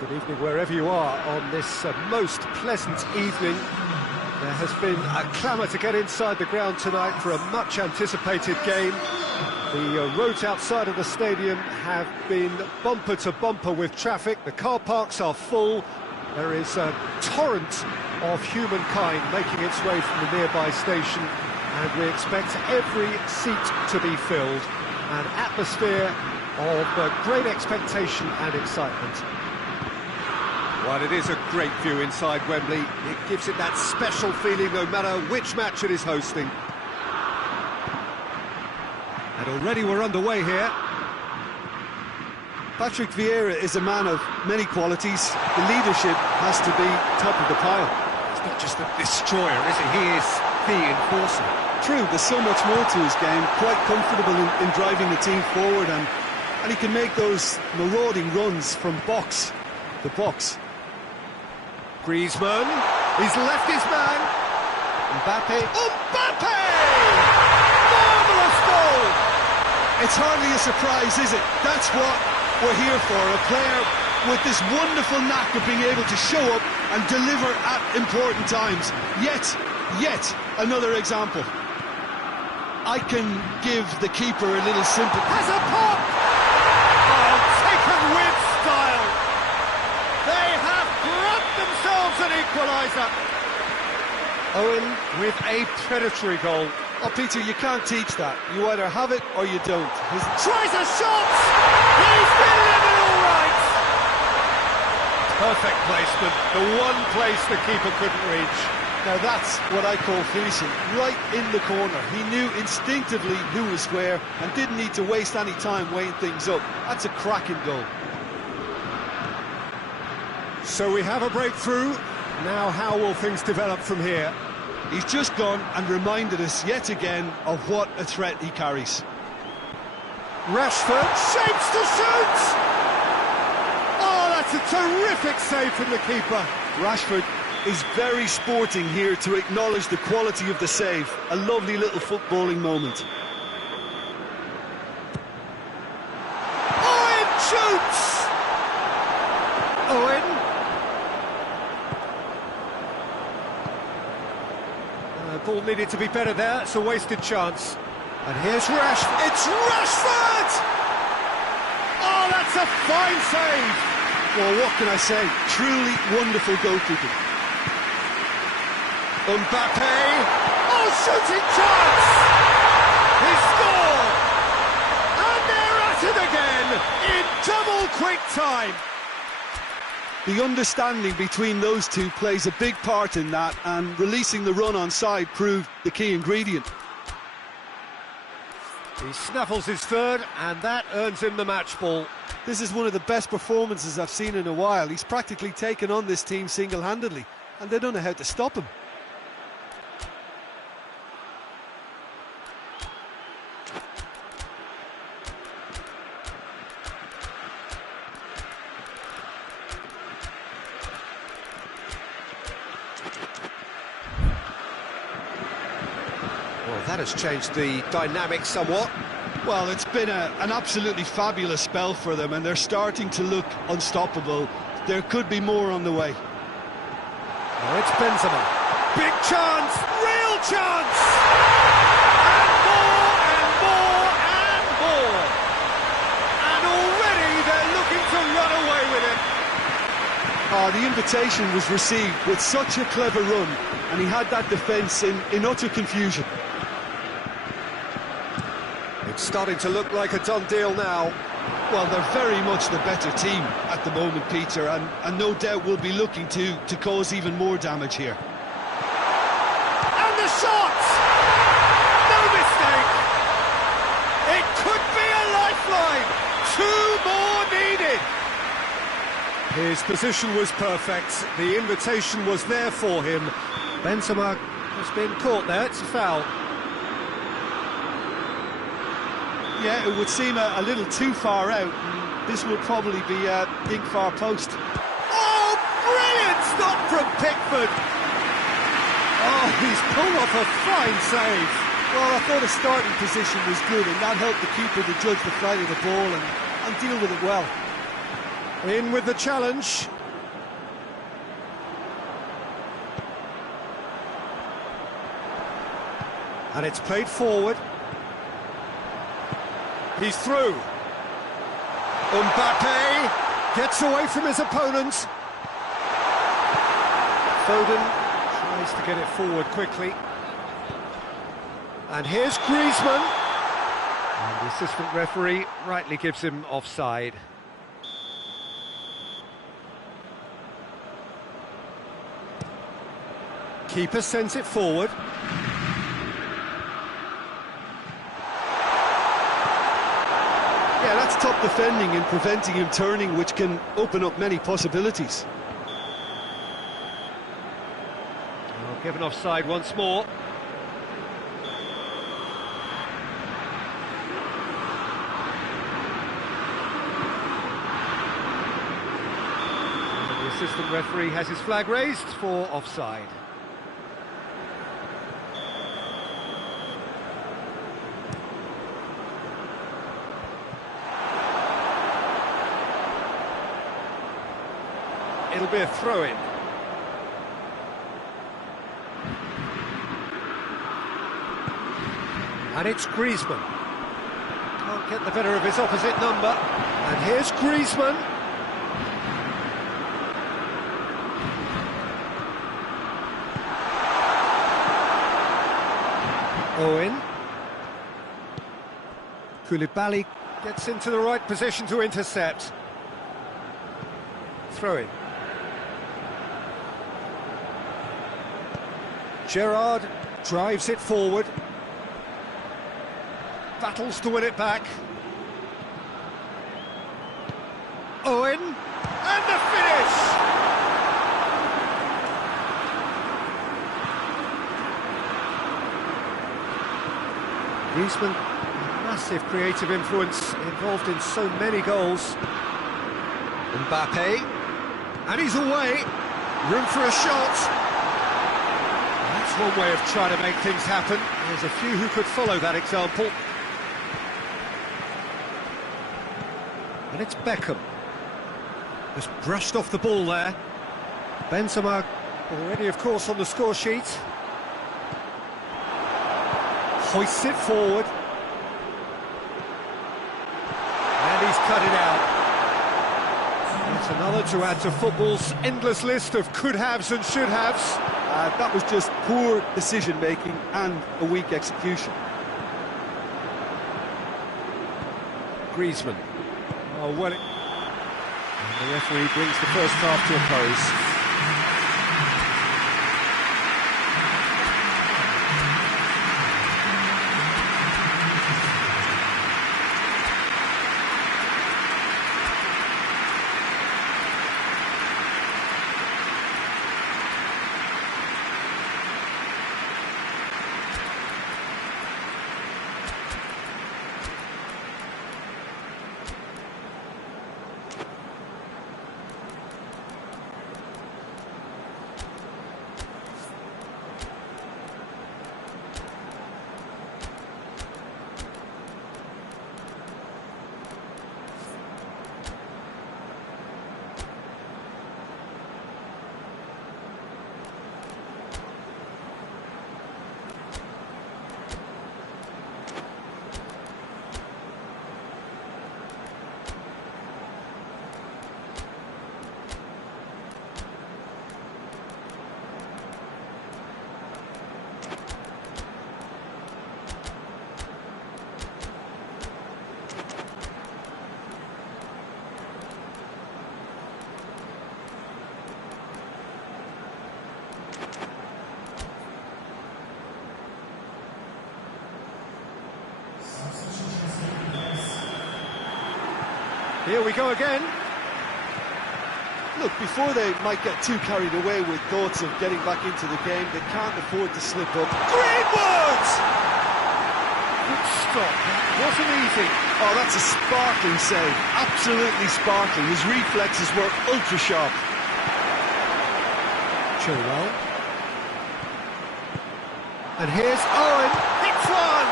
Good evening wherever you are on this most pleasant evening. There has been a clamour to get inside the ground tonight for a much anticipated game. The roads outside of the stadium have been bumper to bumper with traffic. The car parks are full. There is a torrent of humankind making its way from the nearby station, and we expect every seat to be filled. An atmosphere of great expectation and excitement. Well, it is a great view inside Wembley. It gives it that special feeling no matter which match it is hosting. And already we're underway here. Patrick Vieira is a man of many qualities. The leadership has to be top of the pile. He's not just a destroyer, is he? He is the enforcer. True, there's so much more to his game. Quite comfortable in driving the team forward, and he can make those marauding runs from box to box. Griezmann, he's left his man. Mbappe. Mbappe! Marvellous goal! It's hardly a surprise, is it? That's what we're here for. A player with this wonderful knack of being able to show up and deliver at important times. Yet another example. I can give the keeper a little sympathy. Has a pop! Oh, taken with style! They have grabbed themselves an equaliser! Owen with a predatory goal. Oh, Peter, you can't teach that. You either have it or you don't. Tries a shot! He's delivered all right! Perfect placement, the one place the keeper couldn't reach. Now that's what I call finishing, right in the corner. He knew instinctively who was where and didn't need to waste any time weighing things up. That's a cracking goal. So we have a breakthrough. Now how will things develop from here? He's just gone and reminded us yet again of what a threat he carries. Rashford shapes to shoot! Oh, that's a terrific save from the keeper. Rashford is very sporting here to acknowledge the quality of the save. A lovely little footballing moment. Owen shoots! Owen. Ball needed to be better there, it's a wasted chance. And here's Rashford. It's Rashford! Oh, that's a fine save! Well, what can I say? Truly wonderful goalkeeping. Mbappe! Oh, shooting chance! He scored! And they're at it again in double quick time! The understanding between those two plays a big part in that, and releasing the run on side proved the key ingredient. He snaffles his third, and that earns him the match ball. This is one of the best performances I've seen in a while. He's practically taken on this team single-handedly, and they don't know how to stop him. Well, that has changed the dynamic somewhat. Well, it's been an absolutely fabulous spell for them, and they're starting to look unstoppable. There could be more on the way. Now it's Benzema. Big chance! Real chance! And more and more and more! And already they're looking to run away with it. Oh, the invitation was received with such a clever run, and he had that defence in utter confusion. It's starting to look like a done deal now. Well, they're very much the better team at the moment, Peter, and no doubt will be looking to cause even more damage here. And the shot! No mistake! It could be a lifeline! 2 more needed! His position was perfect. The invitation was there for him. Benzema has been caught there. It's a foul. Yeah, it would seem a little too far out. This will probably be a big far post. Oh, brilliant stop from Pickford! Oh, he's pulled off a fine save. Well, I thought his starting position was good, and that helped the keeper to judge the flight of the ball and deal with it well. In with the challenge. And it's played forward. He's through. Mbappe gets away from his opponent. Foden tries to get it forward quickly. And here's Griezmann. And the assistant referee rightly gives him offside. Keeper sends it forward. Yeah, that's top defending and preventing him turning, which can open up many possibilities. Oh, given offside once more. And the assistant referee has his flag raised for offside. It'll be a throw-in. And it's Griezmann. Can't get the better of his opposite number. And here's Griezmann. Owen. Koulibaly gets into the right position to intercept. Throw in. Gerrard drives it forward. Battles to win it back. Owen. And the finish! Griezmann, massive creative influence, involved in so many goals. Mbappe. And he's away. Room for a shot. That's one way of trying to make things happen. There's a few who could follow that example. And it's Beckham. Just brushed off the ball there. Benzema already, of course, on the score sheet. Hoists it forward. And he's cut it out. That's another to add to football's endless list of could-haves and should-haves. That was just poor decision-making and a weak execution. Griezmann. Oh, well, and the referee brings the first half to a close. Here we go again. Look, before they might get too carried away with thoughts of getting back into the game, they can't afford to slip up. Greenwood! Good stop. That wasn't easy. Oh, that's a sparkling save. Absolutely sparkling. His reflexes were ultra-sharp. Chilwell. And here's Owen. It's one!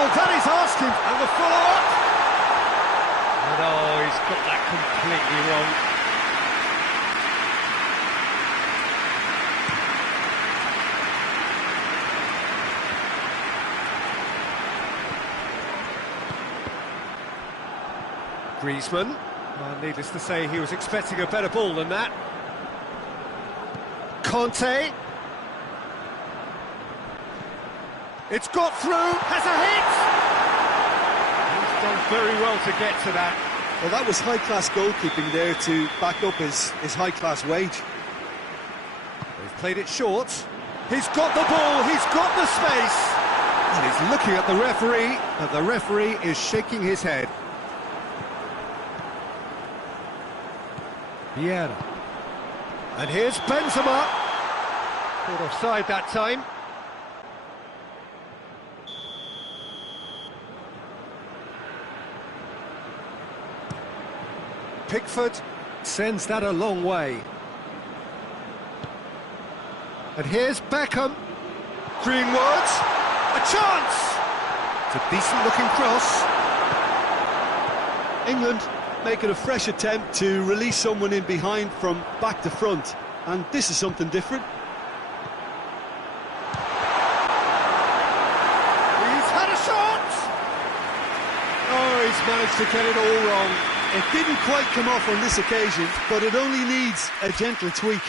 Oh, that is asking. And the follow-up. And oh, he's got that completely wrong. Griezmann. Well, needless to say, he was expecting a better ball than that. Conte. It's got through, has a hit! He's done very well to get to that. Well, that was high-class goalkeeping there to back up his high-class wage. They've played it short. He's got the ball, he's got the space! And he's looking at the referee, but the referee is shaking his head. Vieira. And here's Benzema. Caught offside that time. Pickford sends that a long way. And here's Beckham. Greenwood. A chance! It's a decent-looking cross. England making a fresh attempt to release someone in behind from back to front. And this is something different. managed to get it all wrong. It didn't quite come off on this occasion, but it only needs a gentle tweak.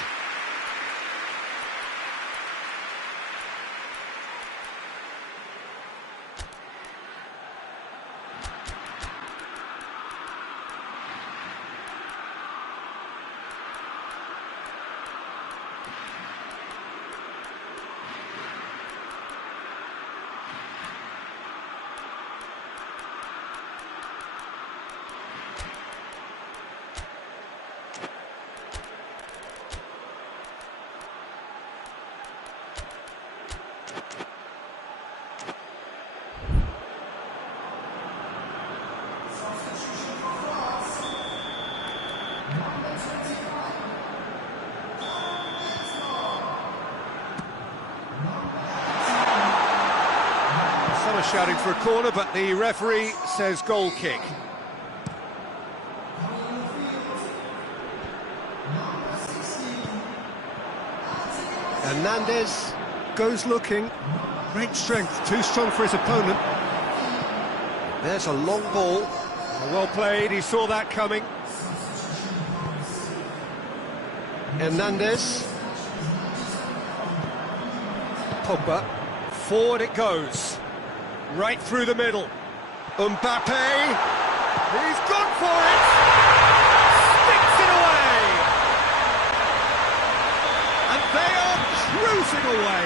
Some are shouting for a corner, but the referee says goal kick. Hernandez goes looking. Great strength, too strong for his opponent. There's a long ball. Well played, he saw that coming. Hernandez. Pogba. Forward it goes. Right through the middle. Mbappe. He's gone for it. Sticks it away. And they are cruising away.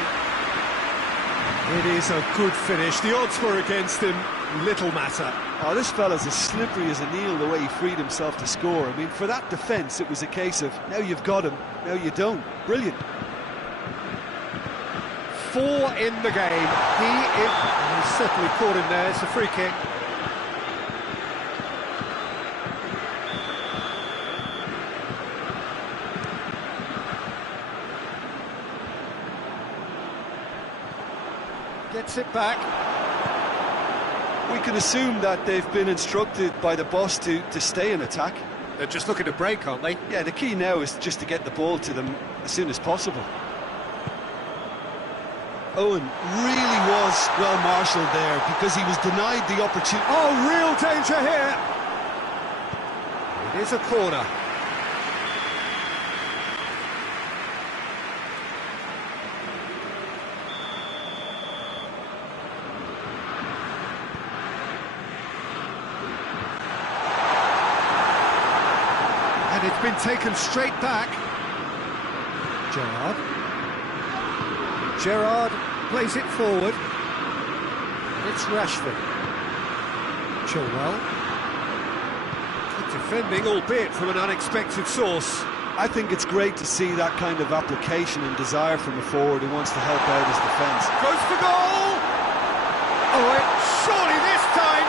It is a good finish. The odds were against him. Little matter. Oh, this fella's as slippery as an eel the way he freed himself to score. I mean, for that defence, it was a case of, now you've got him, now you don't. Brilliant. 4 in the game. He's certainly caught him there. It's a free kick. Gets it back. We can assume that they've been instructed by the boss to stay in attack. They're just looking to break, aren't they? Yeah, the key now is just to get the ball to them as soon as possible. Owen really was well marshalled there because he was denied the opportunity. Oh, real danger here. It is a corner. And it's been taken straight back. Gerrard plays it forward. It's Rashford. Chilwell. Good defending, albeit from an unexpected source. I think it's great to see that kind of application and desire from a forward who wants to help out his defence. Goes for goal! Oh, surely this time!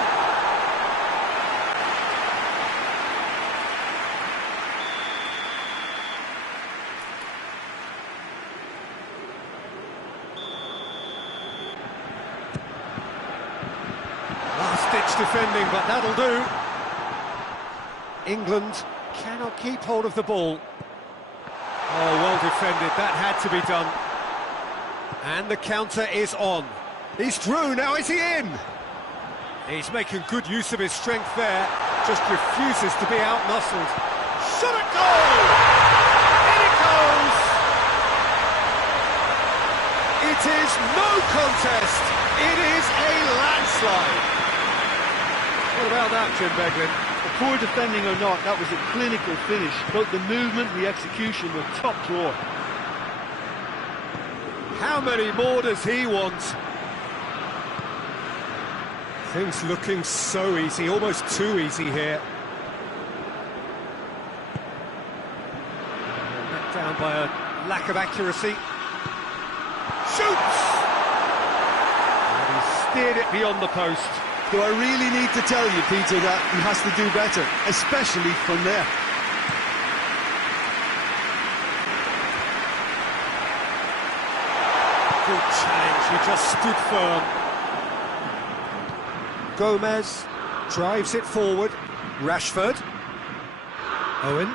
Last-ditch defending, but that'll do. England cannot keep hold of the ball. Oh, well defended, that had to be done. And the counter is on. He's through, now is he in? He's making good use of his strength there, just refuses to be out-muscled. Shot at goal! In it goes! It is no contest, it is a landslide. What about that, Jim Beglin? Poor defending or not, that was a clinical finish. Both the movement and the execution were top drawer. How many more does he want? Things looking so easy, almost too easy here. Knocked down by a lack of accuracy. Shoots! And he steered it beyond the post. Do I really need to tell you, Peter, that he has to do better, especially from there? Good challenge, he just stood firm. Gomez drives it forward. Rashford. Owen.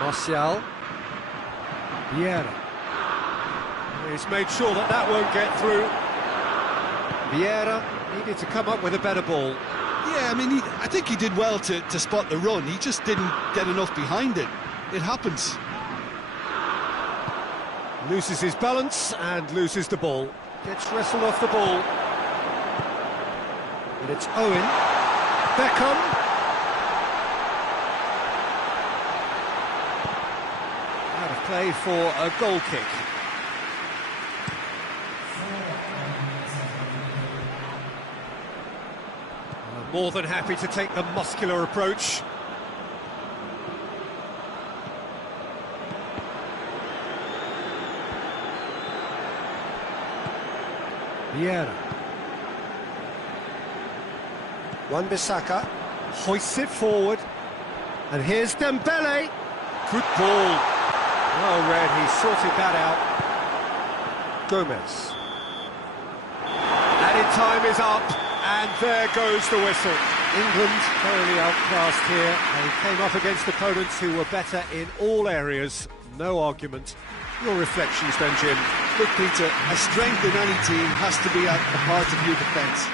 Martial. Vieira. He's made sure that that won't get through. Vieira needed to come up with a better ball. Yeah, I mean, I think he did well to spot the run. He just didn't get enough behind it. It happens. Loses his balance and loses the ball. Gets wrestled off the ball. And it's Owen. Beckham. Out of play for a goal kick. More than happy to take the muscular approach. Vieira. Wan-Bissaka hoists it forward. And here's Dembele. Good ball. Well read, he sorted that out. Gomez. Added time is up. And there goes the whistle. England thoroughly outclassed here. They came up against opponents who were better in all areas. No argument. Your reflections then, Jim? Look, Peter, a strength in any team has to be at the heart of your defence.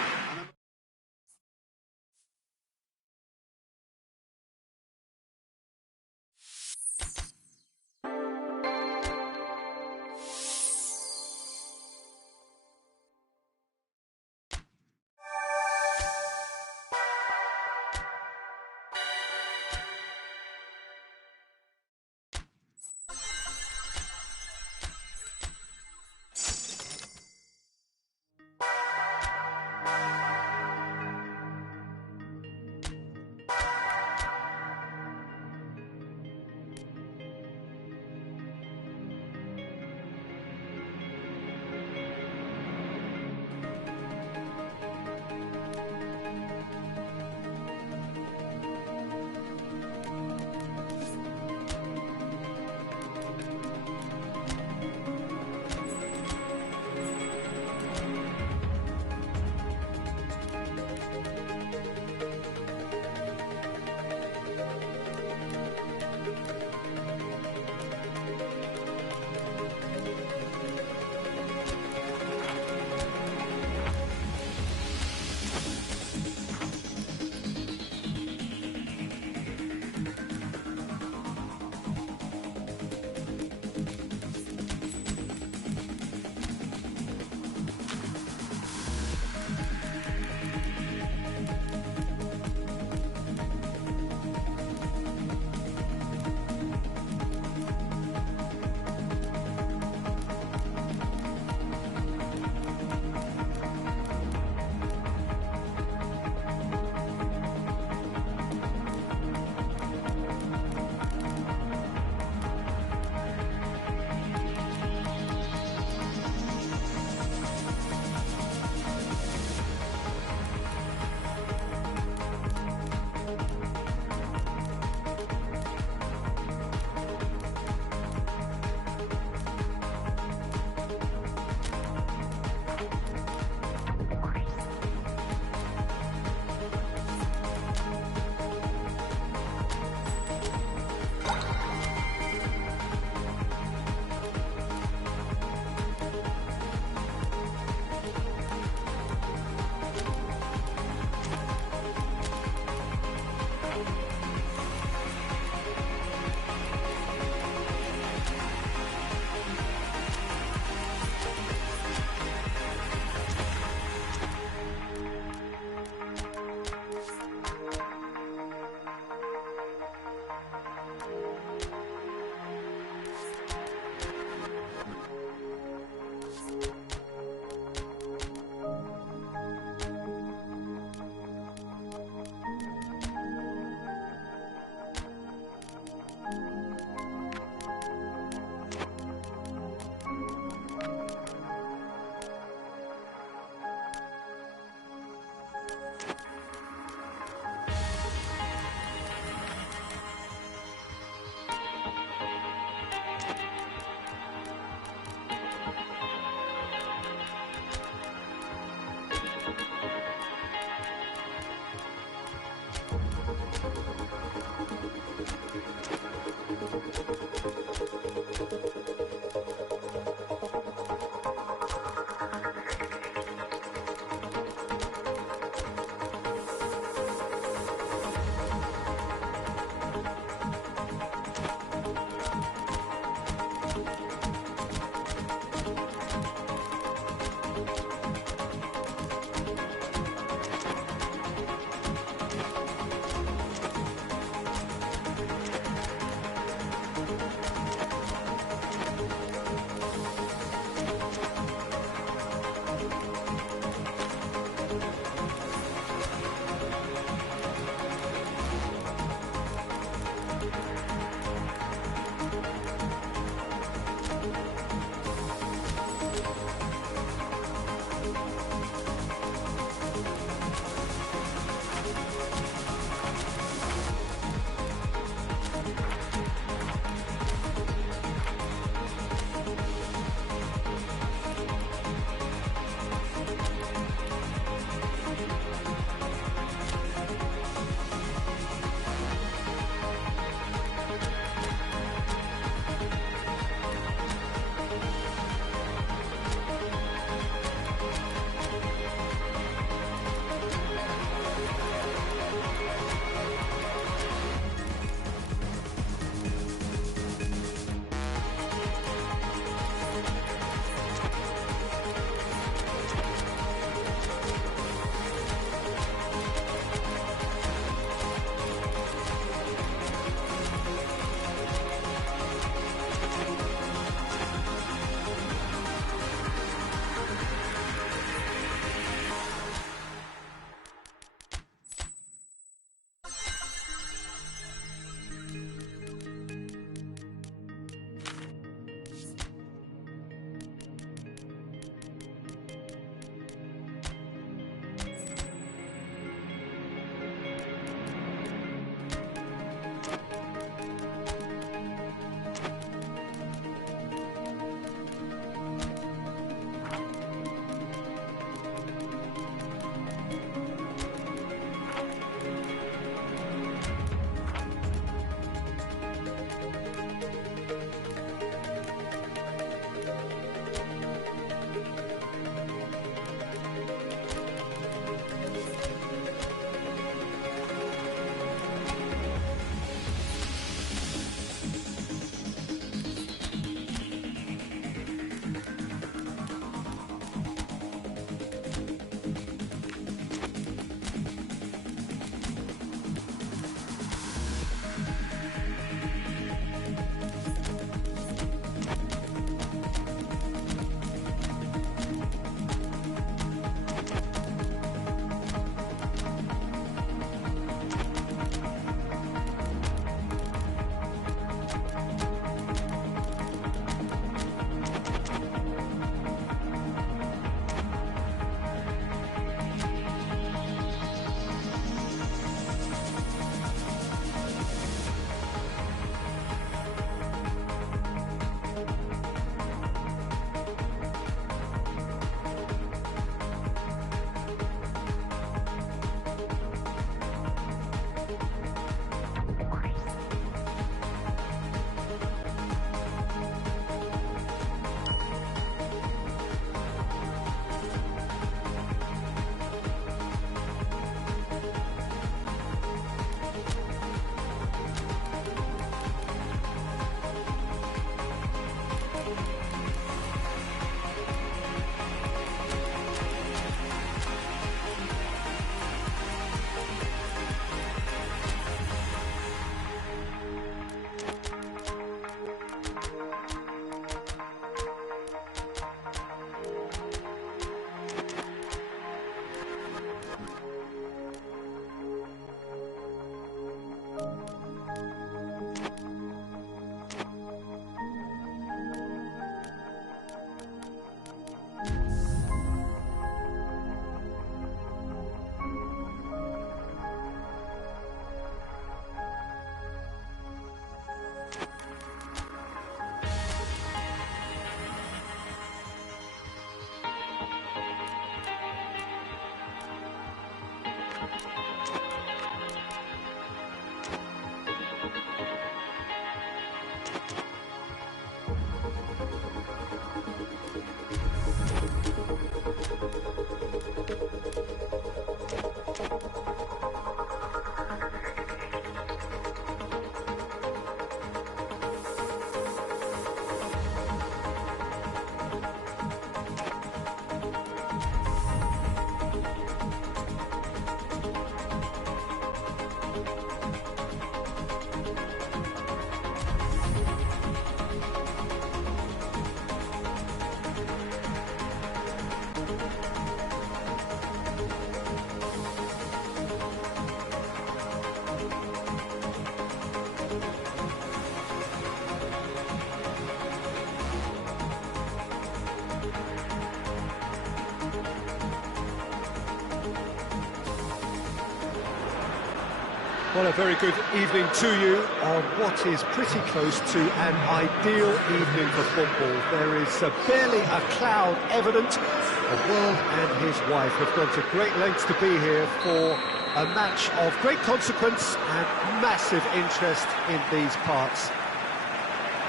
Well, a very good evening to you on what is pretty close to an ideal evening for football. There is barely a cloud evident. The world and his wife have gone to great lengths to be here for a match of great consequence and massive interest in these parts.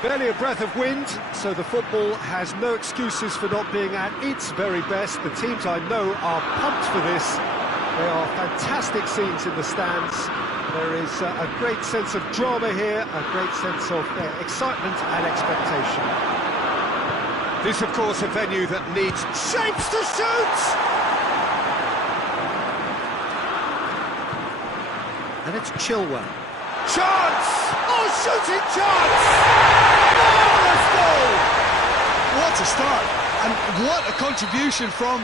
Barely a breath of wind, so the football has no excuses for not being at its very best. The teams I know are pumped for this. There are fantastic scenes in the stands. There is a great sense of drama here, a great sense of excitement and expectation. This, of course, a venue that needs shapes to shoot! And it's Chilwell. Chance! Oh, shooting chance! Marvellous goal! What a start, and what a contribution from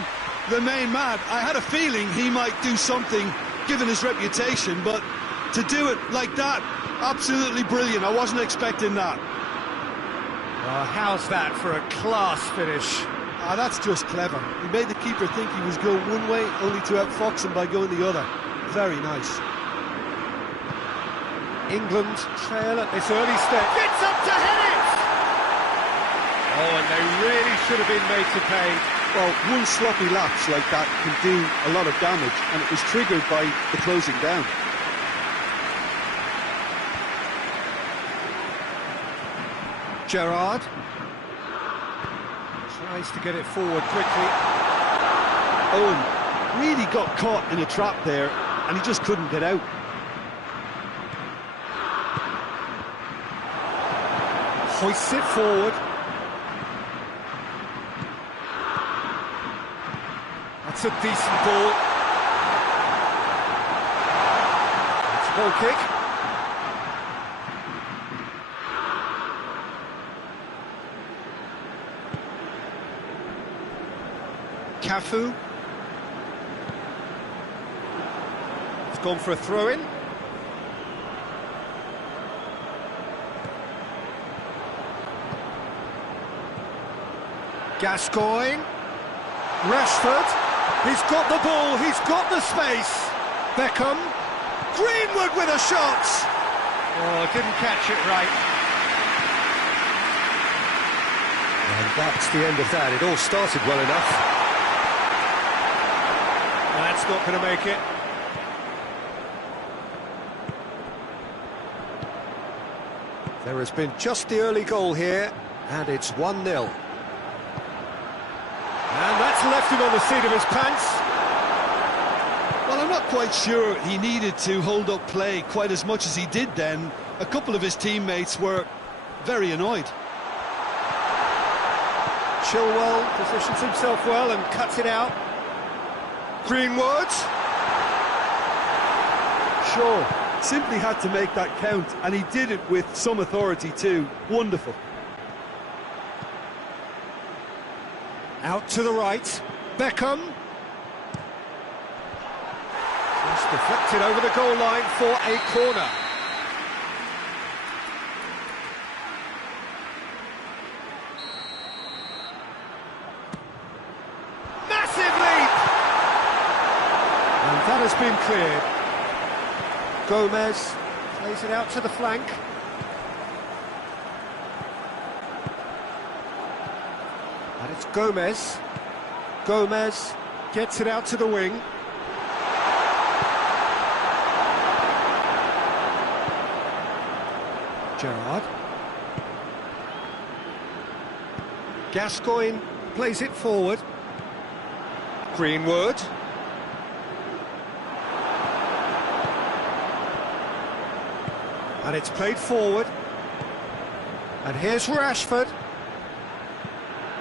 the main man. I had a feeling he might do something, given his reputation, but to do it like that, absolutely brilliant. I wasn't expecting that. How's that for a class finish? That's just clever. He made the keeper think he was going one way, only to outfox him by going the other. Very nice. England trail at this early step. Gets up to hit it! Oh, and they really should have been made to pay. Well, one sloppy lapse like that can do a lot of damage, and it was triggered by the closing down. Gerrard tries to get it forward quickly. Owen really got caught in a trap there, and he just couldn't get out. Hoists it forward. That's a decent ball. It's a goal kick. Cafu. It's gone for a throw-in. Gascoigne. Rashford. He's got the ball, he's got the space. Beckham. Greenwood with a shot. Oh, didn't catch it right. And that's the end of that. It all started well enough. That's not going to make it. There has been just the early goal here, and it's 1-0. And that's left him on the seat of his pants. Well, I'm not quite sure he needed to hold up play quite as much as he did then. A couple of his teammates were very annoyed. Chilwell positions himself well and cuts it out. Greenwood. Sure, simply had to make that count, and he did it with some authority too. Wonderful. Out to the right. Beckham. Just deflected over the goal line for a corner. been cleared. Gomez plays it out to the flank. And it's Gomez. Gomez gets it out to the wing. Gerrard. Gascoigne plays it forward. Greenwood. And it's played forward. And here's Rashford.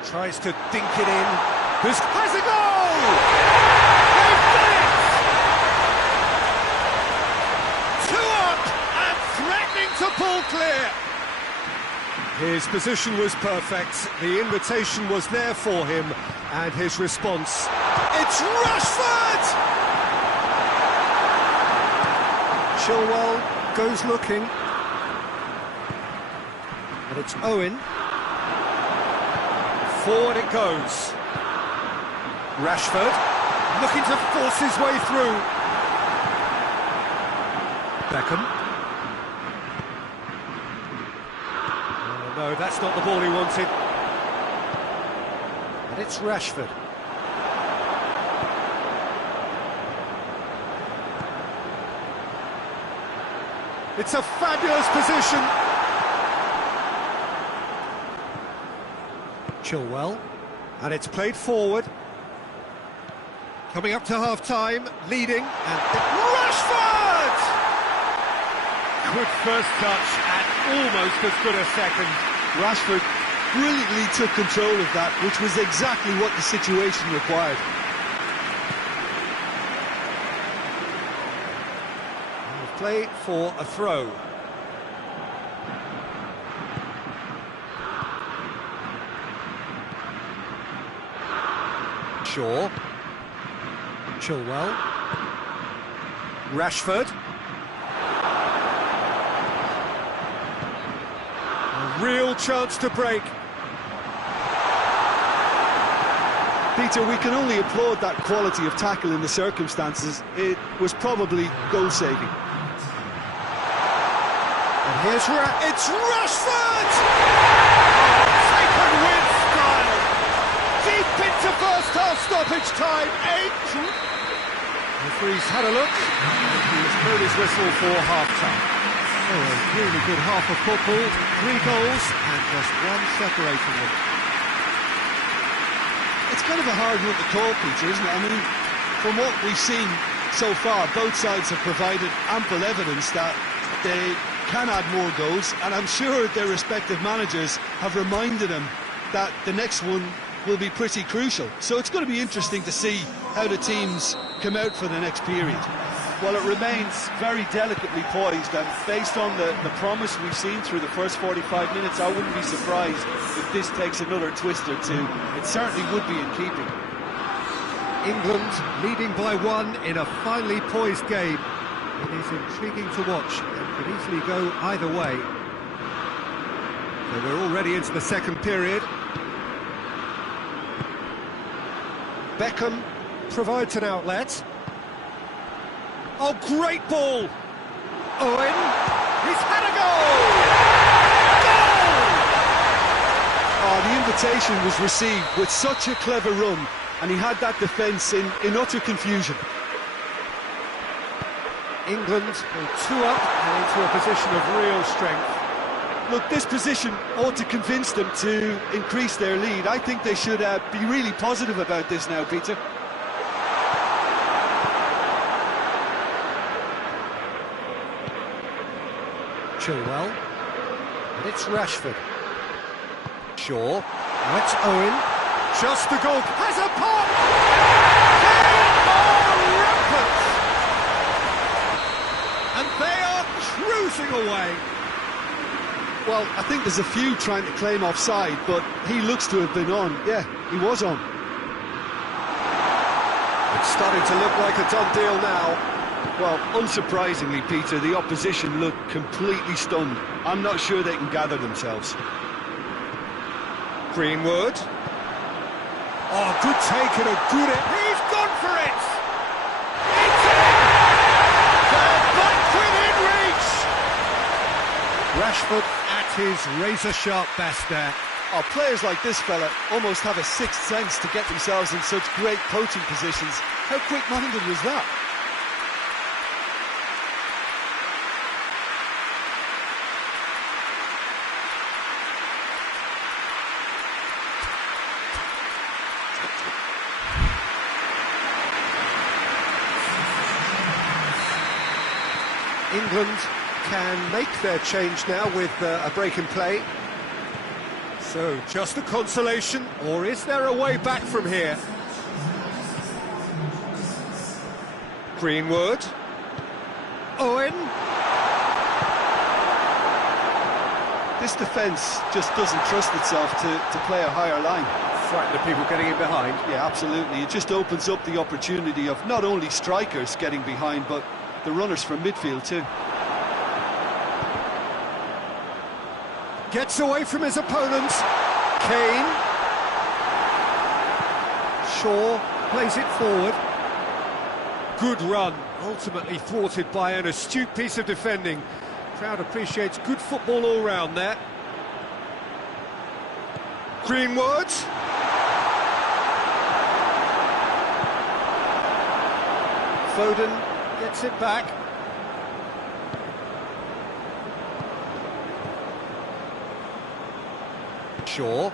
Tries to dink it in. Has a goal! They've done it! 2 up and threatening to pull clear. His position was perfect. The invitation was there for him, and his response. It's Rashford! Chilwell goes looking. And it's Owen. Forward it goes. Rashford looking to force his way through. Beckham. Oh, no, that's not the ball he wanted. And it's Rashford. It's a fabulous position. Chilwell, and it's played forward. Coming up to half-time, leading, and Rashford! Good first touch and almost as good a second. Rashford brilliantly took control of that, which was exactly what the situation required. Play for a throw. Shaw. Chilwell. Rashford. A real chance to break. Peter, we can only applaud that quality of tackle in the circumstances. It was probably goal-saving. And here's it's Rashford! Taken with style. Deep into first half stoppage time. Referee's had a look. He's blown his whistle for half-time. Oh, a really good half of football. 3 goals and just 1 separating them. It's kind of a hard one to call, Peter, isn't it? I mean, from what we've seen so far, both sides have provided ample evidence that they can add more goals, and I'm sure their respective managers have reminded them that the next one will be pretty crucial. So it's going to be interesting to see how the teams come out for the next period. Well, it remains very delicately poised, and based on the promise we've seen through the first 45 minutes, I wouldn't be surprised if this takes another twist or two. It certainly would be in keeping. England leading by 1 in a finely poised game. It is intriguing to watch and could easily go either way. So we're already into the second period. Beckham provides an outlet. Oh, great ball! Owen, he's had a goal! Goal! Oh, the invitation was received with such a clever run, and he had that defence in utter confusion. England go 2 up and into a position of real strength. Look, this position ought to convince them to increase their lead. I think they should be really positive about this now, Peter. Chilwell, and it's Rashford. Shaw, now it's Owen. Just the goal, has a pop! They are rampant! And they are cruising away. Well, I think there's a few trying to claim offside, but he looks to have been on. Yeah, he was on. It's starting to look like a done deal now. Well, unsurprisingly, Peter, the opposition look completely stunned. I'm not sure they can gather themselves. Greenwood. Oh, good take and a good... He's gone for it! It's in! Rashford at his razor-sharp best there. Oh, players like this fella almost have a sixth sense to get themselves in such great coaching positions. How quick-minded was that? England can make their change now with a break in play. So, just a consolation, or is there a way back from here? Greenwood. Owen. This defence just doesn't trust itself to play a higher line. Frighten the people getting in behind. Yeah, absolutely. It just opens up the opportunity of not only strikers getting behind, but the runners from midfield too. Gets away from his opponents. Kane. Shaw plays it forward. Good run, ultimately thwarted by an astute piece of defending. Crowd appreciates good football all round there. Greenwood. Foden gets it back. Shaw.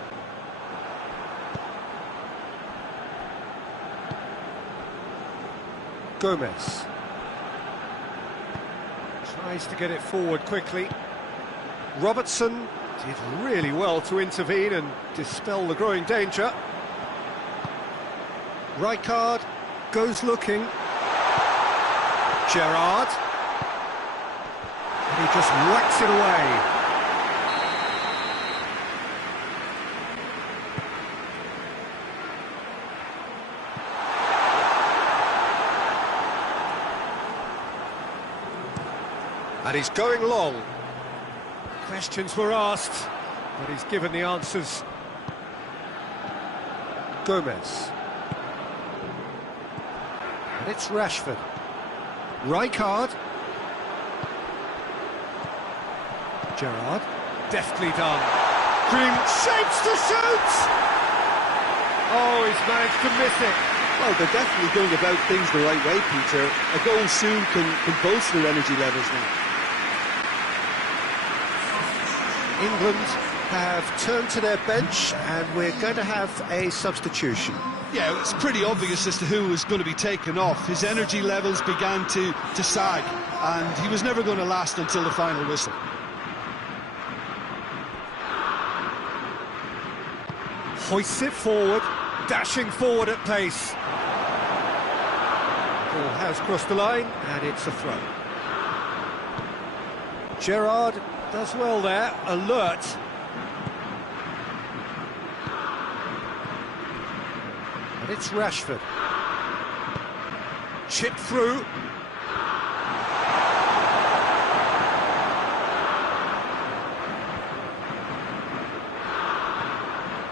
Gomez. Tries to get it forward quickly. Robertson did really well to intervene and dispel the growing danger. Rijkaard goes looking. Gerrard. And he just whacks it away. And he's going long. Questions were asked, but he's given the answers. Gomez. And it's Rashford. Rijkaard. Gerrard. Deftly done. Green shapes to shoot! Oh, he's managed to miss it. Well, they're definitely going about things the right way, Peter. A goal soon can bolster energy levels now. England have turned to their bench and we're going to have a substitution. Yeah, it was pretty obvious as to who was going to be taken off. His energy levels began to sag, and he was never going to last until the final whistle. Hoists it forward, dashing forward at pace. Ball has crossed the line, and it's a throw. Gerrard does well there, alert. And it's Rashford. Chip through.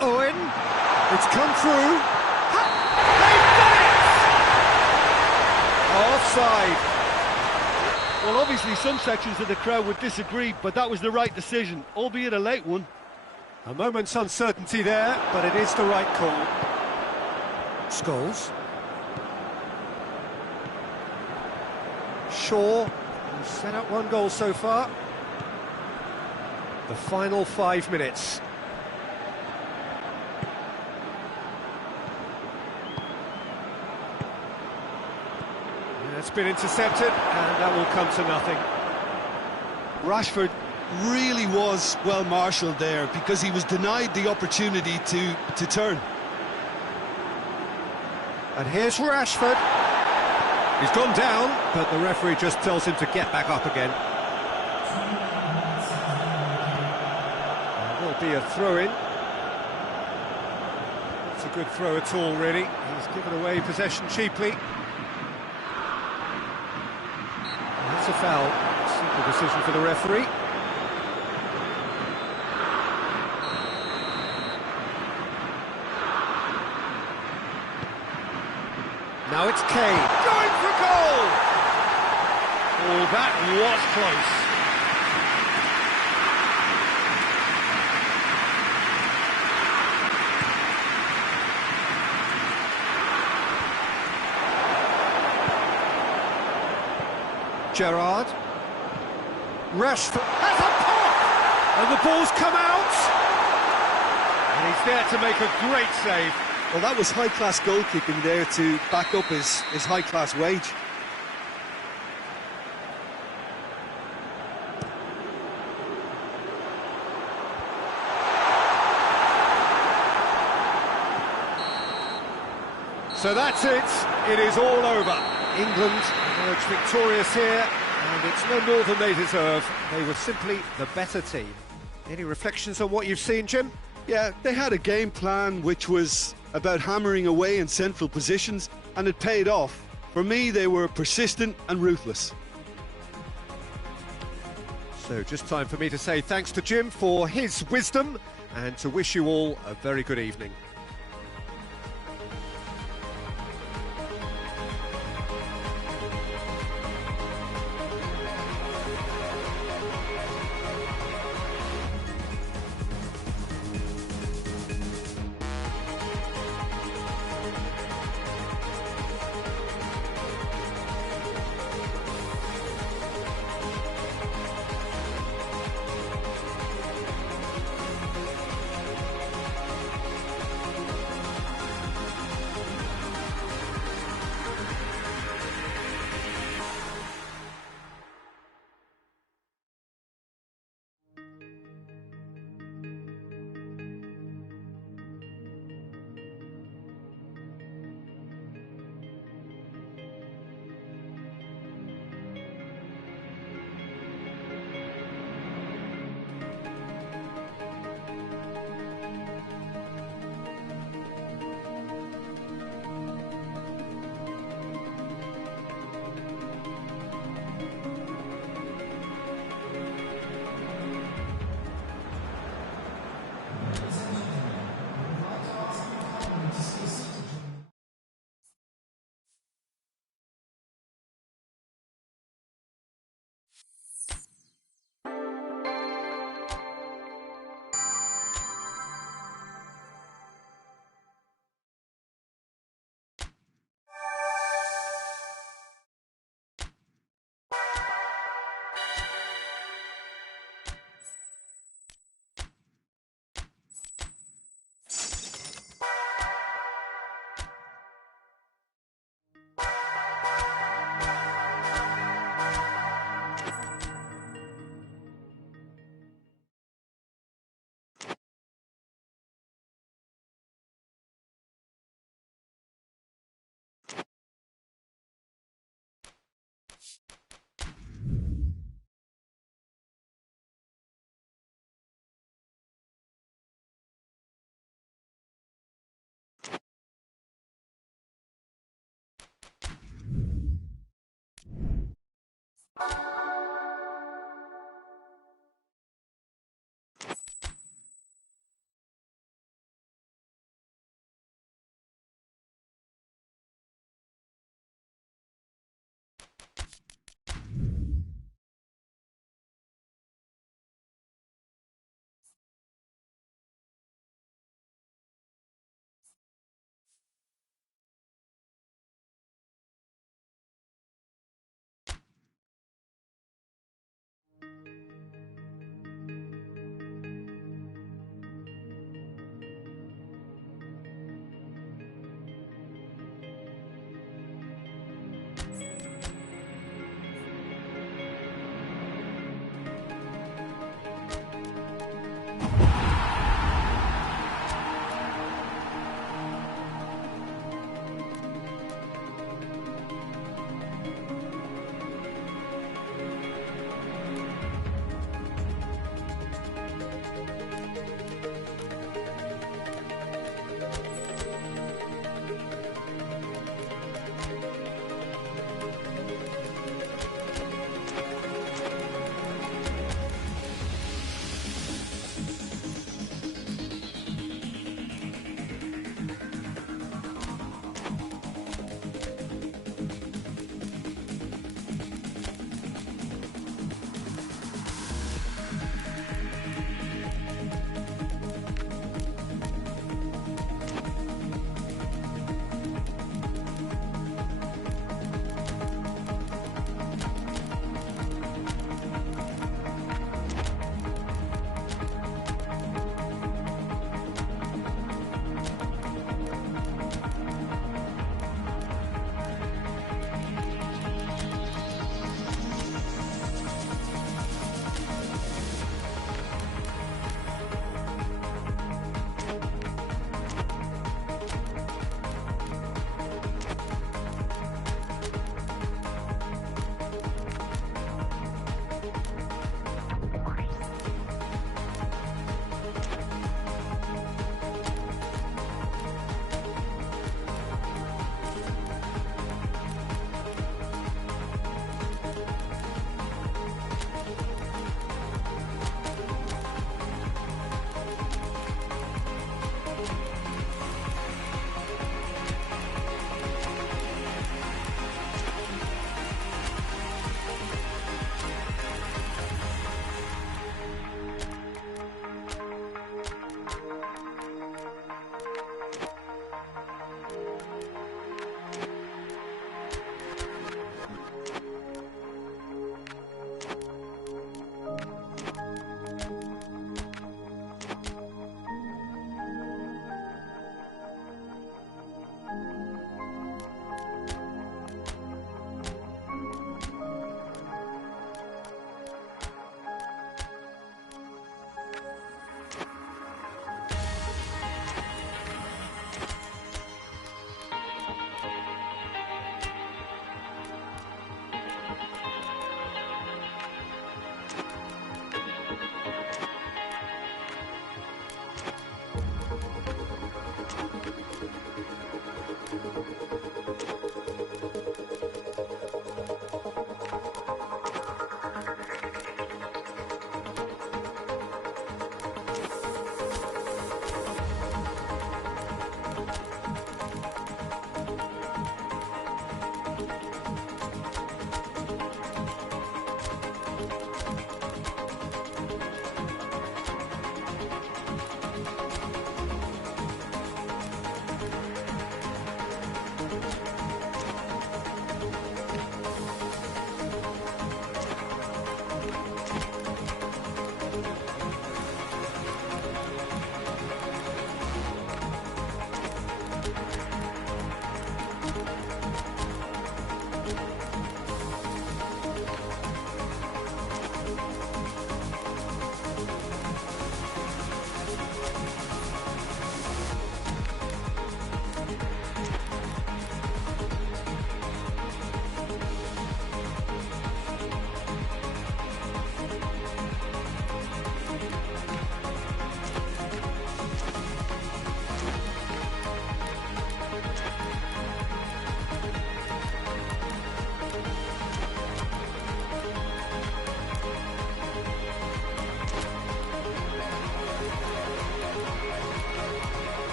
Owen. It's come through. They've done it! Offside. Well, obviously some sections of the crowd would disagree, but that was the right decision, albeit a late one. A moment's uncertainty there, but it is the right call. Scholes. Shaw has set up one goal so far. The final 5 minutes. It's been intercepted, and that will come to nothing. Rashford really was well marshalled there because he was denied the opportunity to turn. And here's Rashford. He's gone down, but the referee just tells him to get back up again. There will be a throw-in. It's a good throw at all, really. He's given away possession cheaply. That's a foul. Simple decision for the referee. Now it's Kane. Going for goal! Oh, that was close. Gerrard. Rashford has a pop! And the ball's come out! And he's there to make a great save. Well, that was high-class goalkeeping there to back up his high-class wage. So that's it. It is all over. England emerged victorious here, and it's no more than they deserve. They were simply the better team. Any reflections on what you've seen, Jim? Yeah, they had a game plan which was about hammering away in central positions, and it paid off. For me, they were persistent and ruthless. So just time for me to say thanks to Jim for his wisdom, and to wish you all a very good evening.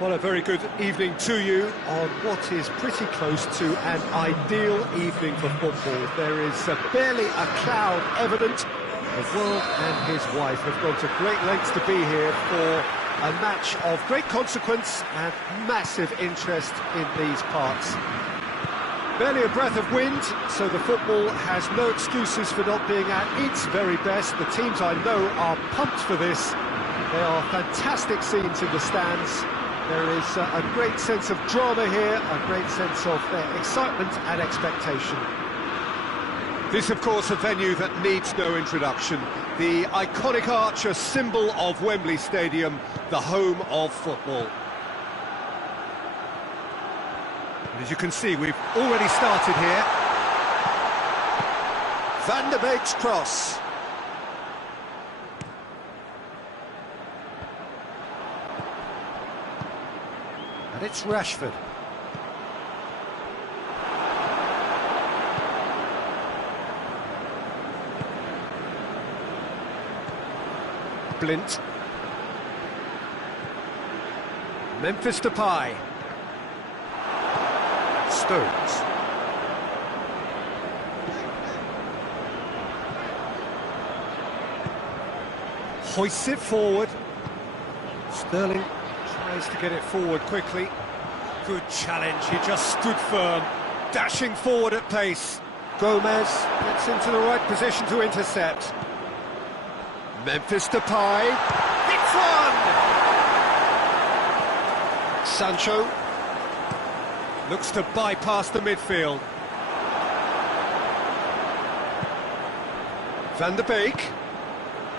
Well, a very good evening to you on what is pretty close to an ideal evening for football. There is barely a cloud evident. The world and his wife have gone to great lengths to be here for a match of great consequence and massive interest in these parts. Barely a breath of wind, so the football has no excuses for not being at its very best. The teams I know are pumped for this. There are fantastic scenes in the stands. There is a great sense of drama here, a great sense of excitement and expectation. This, of course, a venue that needs no introduction. The iconic arch, a symbol of Wembley Stadium, the home of football. And as you can see, we've already started here. Van der Beek's cross. And it's Rashford. Blint. Memphis Depay. Stones. Hoists it forward. Sterling tries to get it forward quickly. Good challenge, he just stood firm, dashing forward at pace. Gomez gets into the right position to intercept. Memphis Depay, it's one! Sancho looks to bypass the midfield. Van der Beek,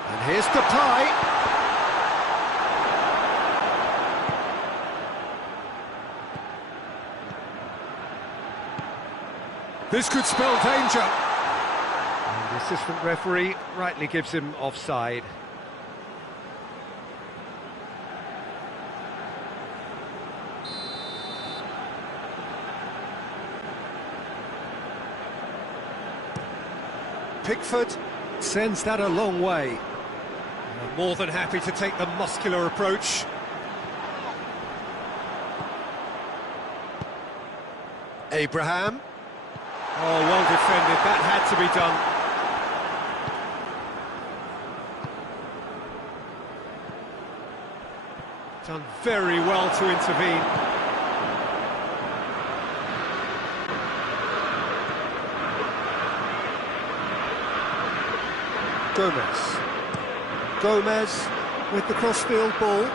and here's Depay. This could spell danger. And the assistant referee rightly gives him offside. Pickford sends that a long way. More than happy to take the muscular approach. Abraham. Oh, well defended, that had to be done. Done very well to intervene. Gomez with the crossfield ball.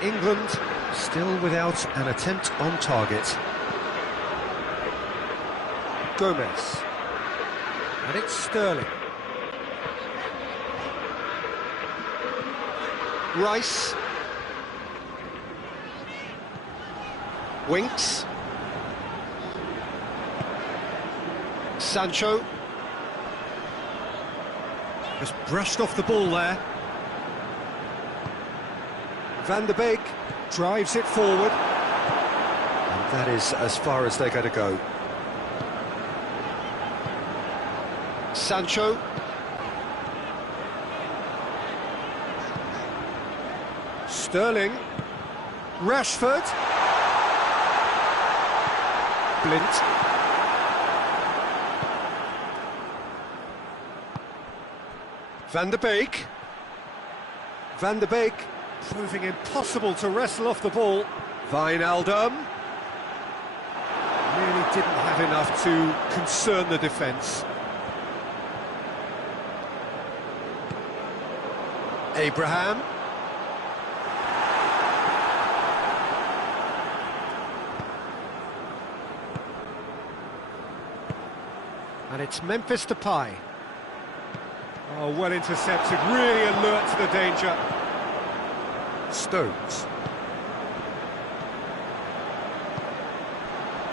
England still without an attempt on target. Gomez, and it's Sterling. Rice. Winks. Sancho. Just brushed off the ball there. Van der Beek drives it forward. And that is as far as they're going to go. Sancho. Sterling. Rashford. Blint. Van der Beek. Van der Beek proving impossible to wrestle off the ball. Wijnaldum. Really didn't have enough to concern the defence. Abraham. And it's Memphis Depay. Oh, well intercepted, really alert to the danger. Stones.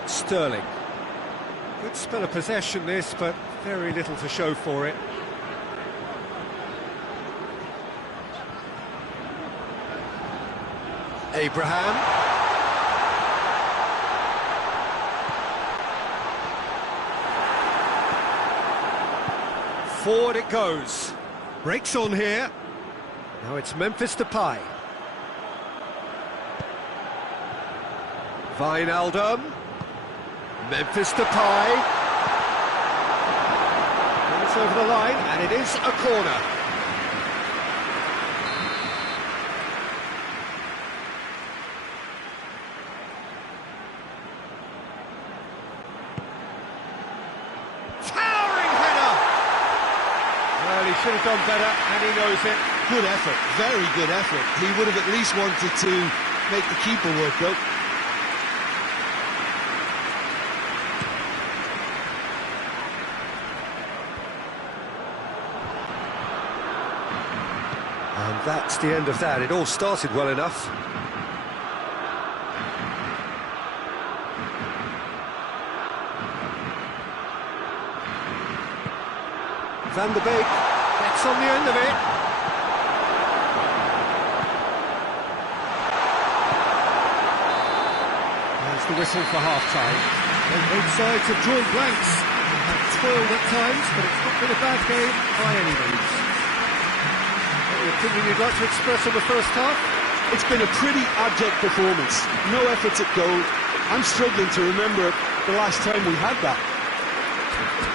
Sterling. Good spell of possession this, but very little to show for it. Abraham. Forward it goes. Breaks on here. Now it's Memphis Depay. Wijnaldum. Memphis Depay. And it's over the line, and it is a corner. Towering header! Well, he should have done better, and he knows it. Good effort, very good effort. He would have at least wanted to make the keeper work, though. And that's the end of that. It all started well enough. Van der Beek gets on the end of it. There's the whistle for half-time. Both sides have drawn blanks. They have toiled at times, but it's not been a bad game by any means. Any opinion you'd like to express on the first half? It's been a pretty abject performance. No efforts at goal. I'm struggling to remember the last time we had that.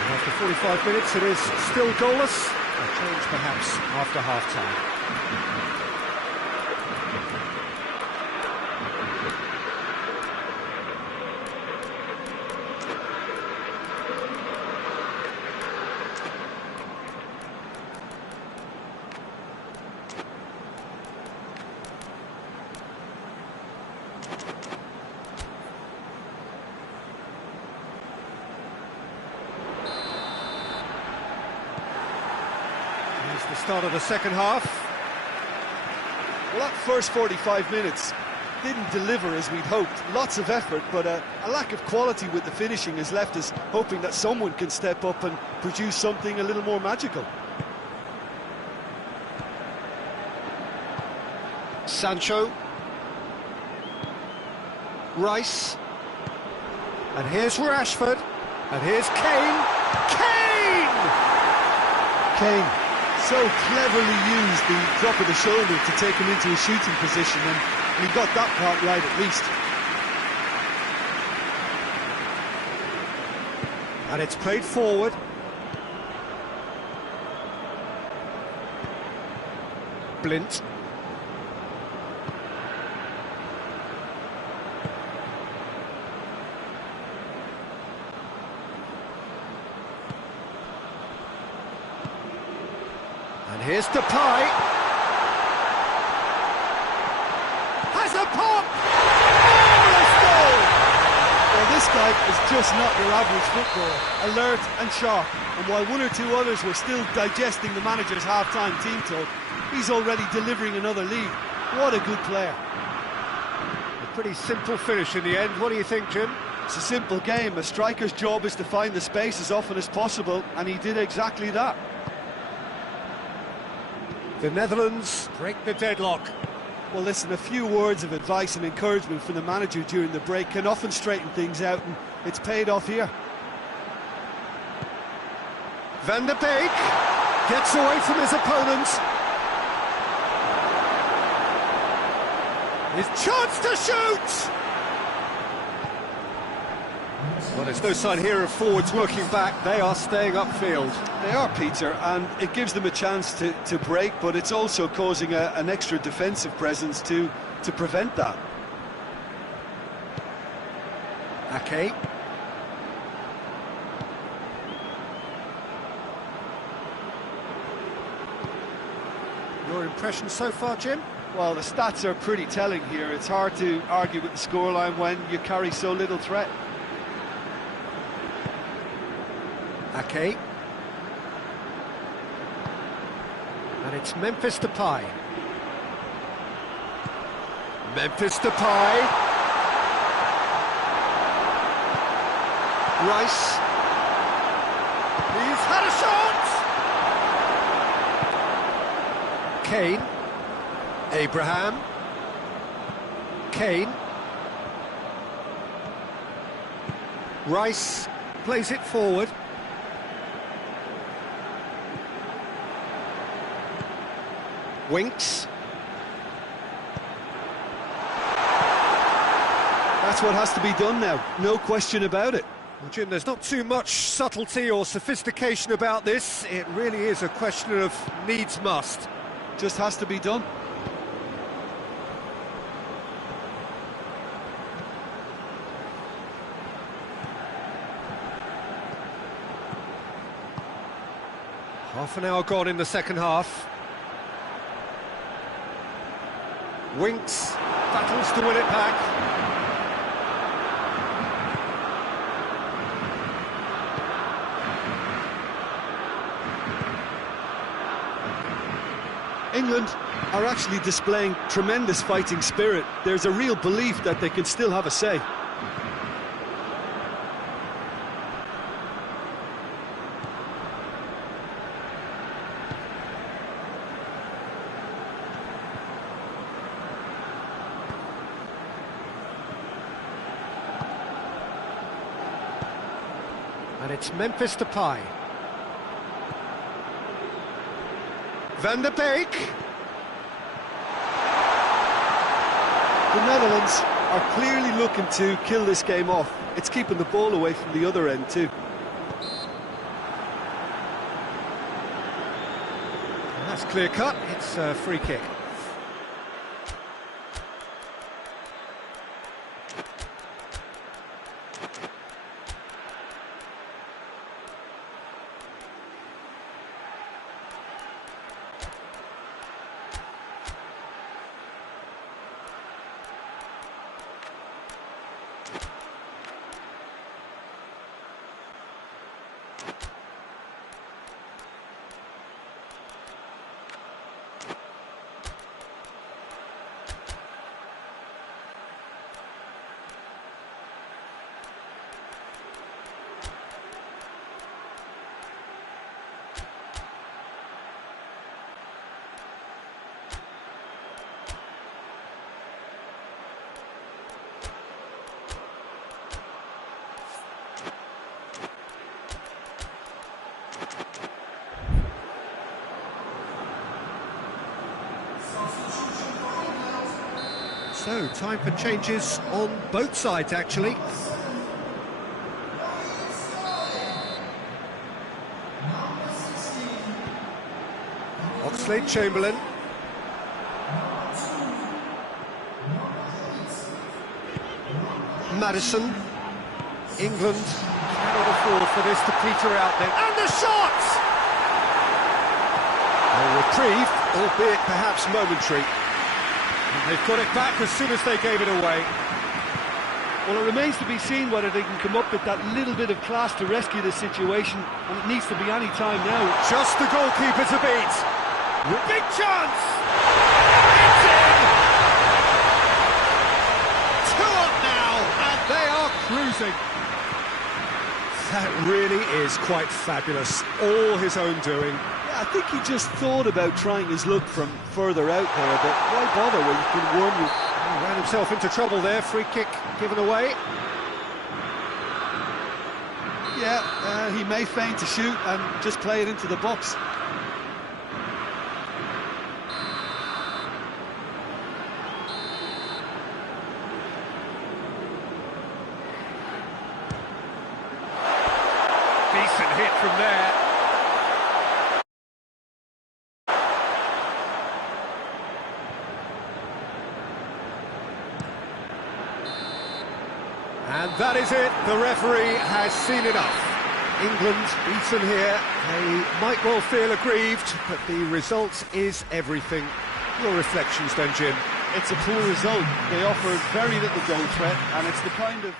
After 45 minutes, it is still goalless. A change perhaps after half-time. Here's the start of the second half. Well, that first 45 minutes didn't deliver as we'd hoped. Lots of effort, but a lack of quality with the finishing has left us hoping that someone can step up and produce something a little more magical. Sancho. Rice. And here's Rashford. And here's Kane. Kane! Kane so cleverly used the drop of the shoulder to take him into a shooting position, and he got that part right at least. And it's played forward. Blint. And here's Depay. Has a pop! Marvellous goal! Well, this guy is just not your average footballer. Alert and sharp. And while one or two others were still digesting the manager's half-time team talk, he's already delivering another lead. What a good player. A pretty simple finish in the end. What do you think, Jim? It's a simple game. A striker's job is to find the space as often as possible, and he did exactly that. The Netherlands break the deadlock. Well, listen, a few words of advice and encouragement from the manager during the break can often straighten things out, and it's paid off here. Van der Beek gets away from his opponent. His chance to shoot! Well, there's no sign here of forwards working back. They are staying upfield. They are, Peter, and it gives them a chance to break, but it's also causing an extra defensive presence to prevent that. Ake. Your impression so far, Jim? Well, the stats are pretty telling here. It's hard to argue with the scoreline when you carry so little threat. Ake. And it's Memphis Depay. Memphis Depay. Rice. He's had a shot! Kane. Abraham. Kane. Rice plays it forward. Winks. That's what has to be done now, no question about it. Well, Jim, there's not too much subtlety or sophistication about this. It really is a question of needs must. Just has to be done. Half an hour gone in the second half. Winks, battles to win it back. England are actually displaying tremendous fighting spirit. There's a real belief that they can still have a say. And it's Memphis Depay. Van der Beek. The Netherlands are clearly looking to kill this game off. It's keeping the ball away from the other end too. And that's clear cut, it's a free kick. So, time for changes on both sides, actually. Oxlade-Chamberlain. Maddison. England cannot afford for this to peter out then. And the shot! A reprieve, albeit perhaps momentary. And they've got it back as soon as they gave it away. Well, it remains to be seen whether they can come up with that little bit of class to rescue the situation, and it needs to be any time now. Just the goalkeeper to beat. Big chance! It's in! 2 up now, and they are cruising. That really is quite fabulous. All his own doing. Yeah, I think he just thought about trying his luck from further out there, but why bother when you can warm you? He ran himself into trouble there. Free kick given away. Yeah, he may feign to shoot and just play it into the box. Decent hit from there. And that is it. The referee has seen enough. England beaten here. They might well feel aggrieved, but the result is everything. Your reflections then, Jim? It's a poor result. They offered very little goal threat, and it's the kind of...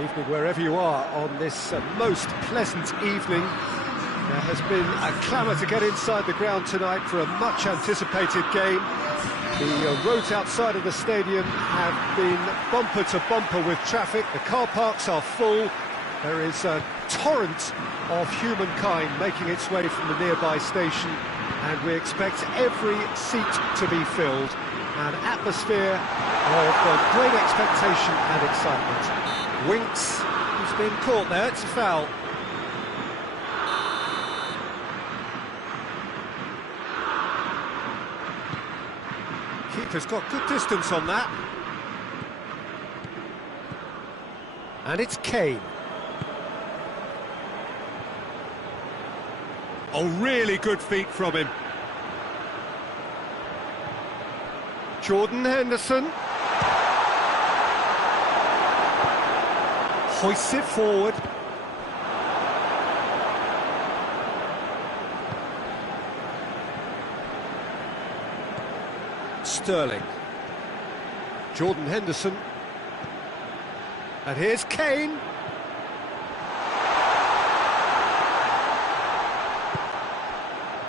Evening wherever you are on this most pleasant evening. There has been a clamour to get inside the ground tonight for a much anticipated game. The roads outside of the stadium have been bumper to bumper with traffic. The car parks are full. There is a torrent of humankind making its way from the nearby station, and we expect every seat to be filled. An atmosphere of great expectation and excitement. Winks, he's been caught there, it's a foul. Keeper's got good distance on that. And it's Kane. Oh, really good feet from him. Jordan Henderson. Hoists it forward. Sterling. Jordan Henderson. And here's Kane.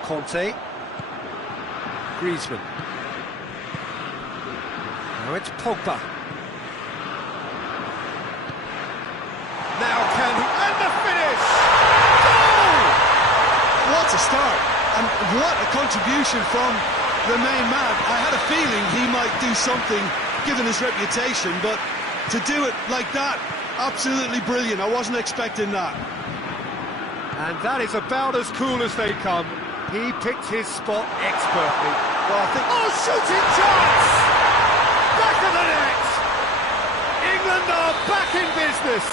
Conte. Griezmann. Now it's Pogba. Now can he... And the finish! Goal! What a start, and what a contribution from the main man. I had a feeling he might do something, given his reputation, but to do it like that, absolutely brilliant. I wasn't expecting that. And that is about as cool as they come. He picked his spot expertly. Well, I think... Oh, shooting chance! Back of the net! England are back in business!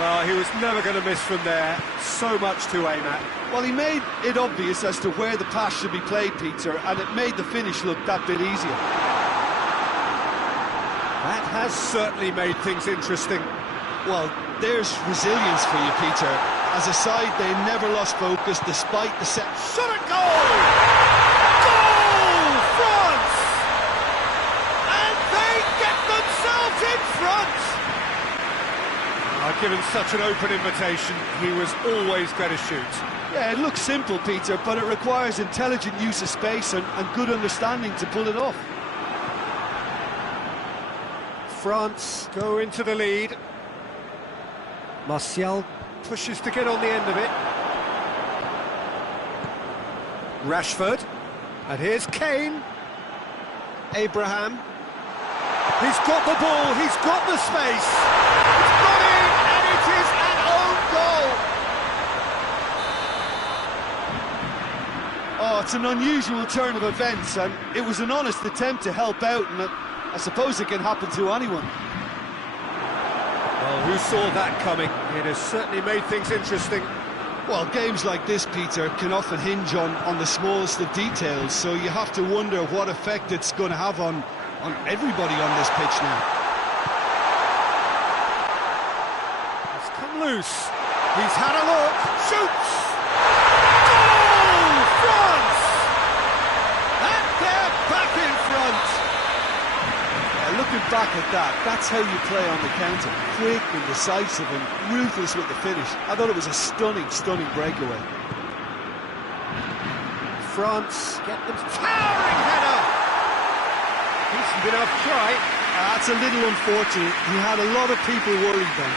Well, he was never going to miss from there. So much to aim at. Well, he made it obvious as to where the pass should be played, Peter, and it made the finish look that bit easier. That has certainly made things interesting. Well, there's resilience for you, Peter. As a side, they never lost focus despite the set. Shot at goal! Goal! France! And they get themselves in front! Given such an open invitation, he was always going to shoot. Yeah, it looks simple, Peter, but it requires intelligent use of space and good understanding to pull it off. France go into the lead. Martial pushes to get on the end of it. Rashford. And here's Kane. Abraham. He's got the ball, he's got the space. It's got in, and it is an own goal. Oh, it's an unusual turn of events, and it was an honest attempt to help out, and I suppose it can happen to anyone. Well, who saw that coming? It has certainly made things interesting. Well, games like this, Peter, can often hinge on the smallest of details, so you have to wonder what effect it's going to have on everybody on this pitch now. It's come loose. He's had a look. Shoots! Goal! France! And they're back in front. Yeah, looking back at that, that's how you play on the counter. Quick and decisive and ruthless with the finish. I thought it was a stunning, stunning breakaway. France get them. Towering header! Decent enough try. That's a little unfortunate. He had a lot of people worried then.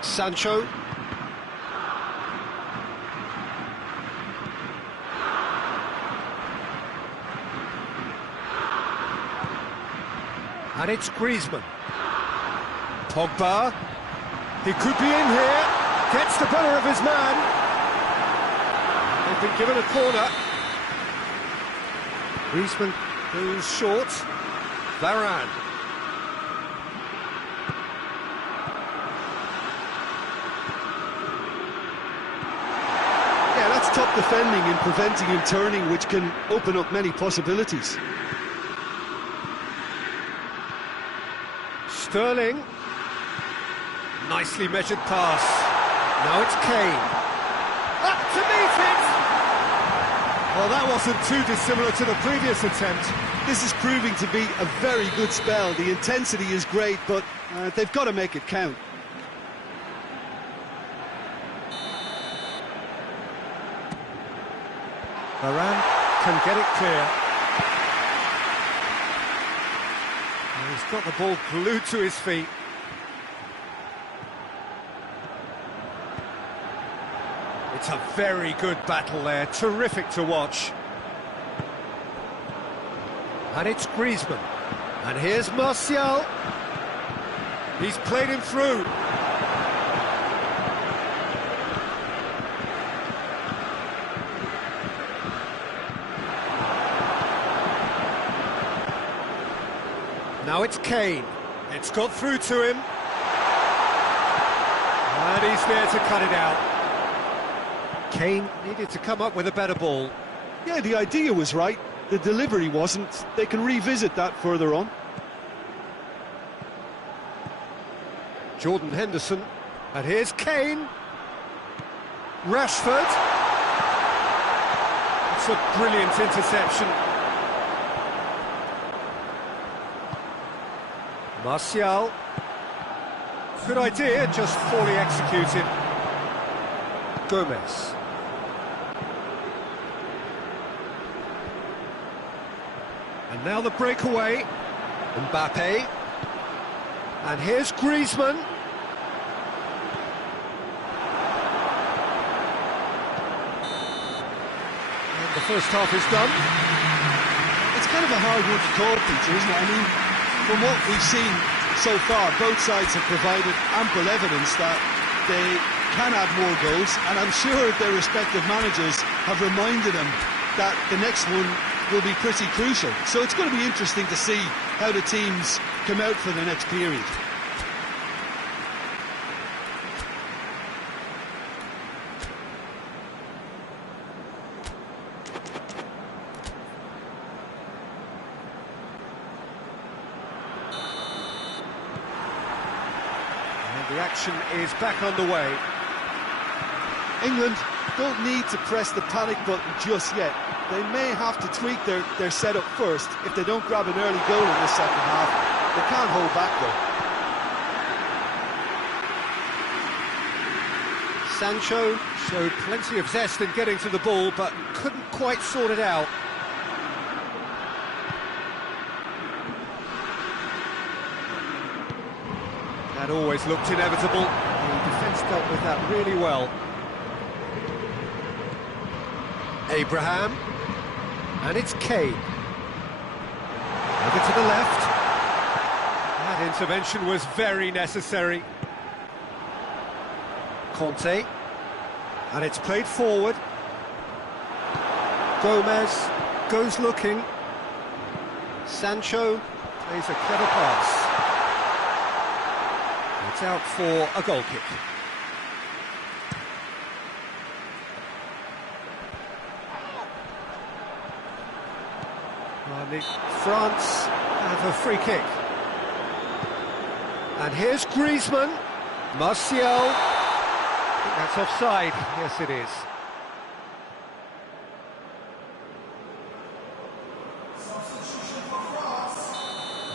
Sancho. And it's Griezmann. Pogba. He could be in here. Gets the better of his man. They've been given a corner. Griezmann goes short. Varane. Yeah, that's top defending and preventing him turning, which can open up many possibilities. Sterling. Nicely measured pass. Now it's Kane. Up to Well, that wasn't too dissimilar to the previous attempt. This is proving to be a very good spell. The intensity is great, but they've got to make it count. Varane can get it clear. And he's got the ball glued to his feet. It's a very good battle there, terrific to watch. And it's Griezmann. And here's Martial. He's played him through. Now it's Kane. It's got through to him. And he's there to cut it out. Kane needed to come up with a better ball. Yeah, the idea was right. The delivery wasn't. They can revisit that further on. Jordan Henderson. And here's Kane. Rashford. It's a brilliant interception. Martial. Good idea, just poorly executed. Gomez. And now the breakaway. Mbappe. And here's Griezmann. And the first half is done. It's kind of a hard one to call, Peter, isn't it? I mean, from what we've seen so far, both sides have provided ample evidence that they can add more goals, and I'm sure their respective managers have reminded them that the next one will be pretty crucial. So it's going to be interesting to see how the teams come out for the next period. The action is back underway. England don't need to press the panic button just yet. They may have to tweak their setup first. If they don't grab an early goal in the second half, they can't hold back though. Sancho showed plenty of zest in getting to the ball, but couldn't quite sort it out. That always looked inevitable. The defence dealt with that really well. Abraham. And it's Kane. Over to the left. That intervention was very necessary. Conte. And it's played forward. Gomez goes looking. Sancho plays a clever pass. It's out for a goal kick. And France have a free kick. And here's Griezmann. Martial. I think that's offside. Yes, it is.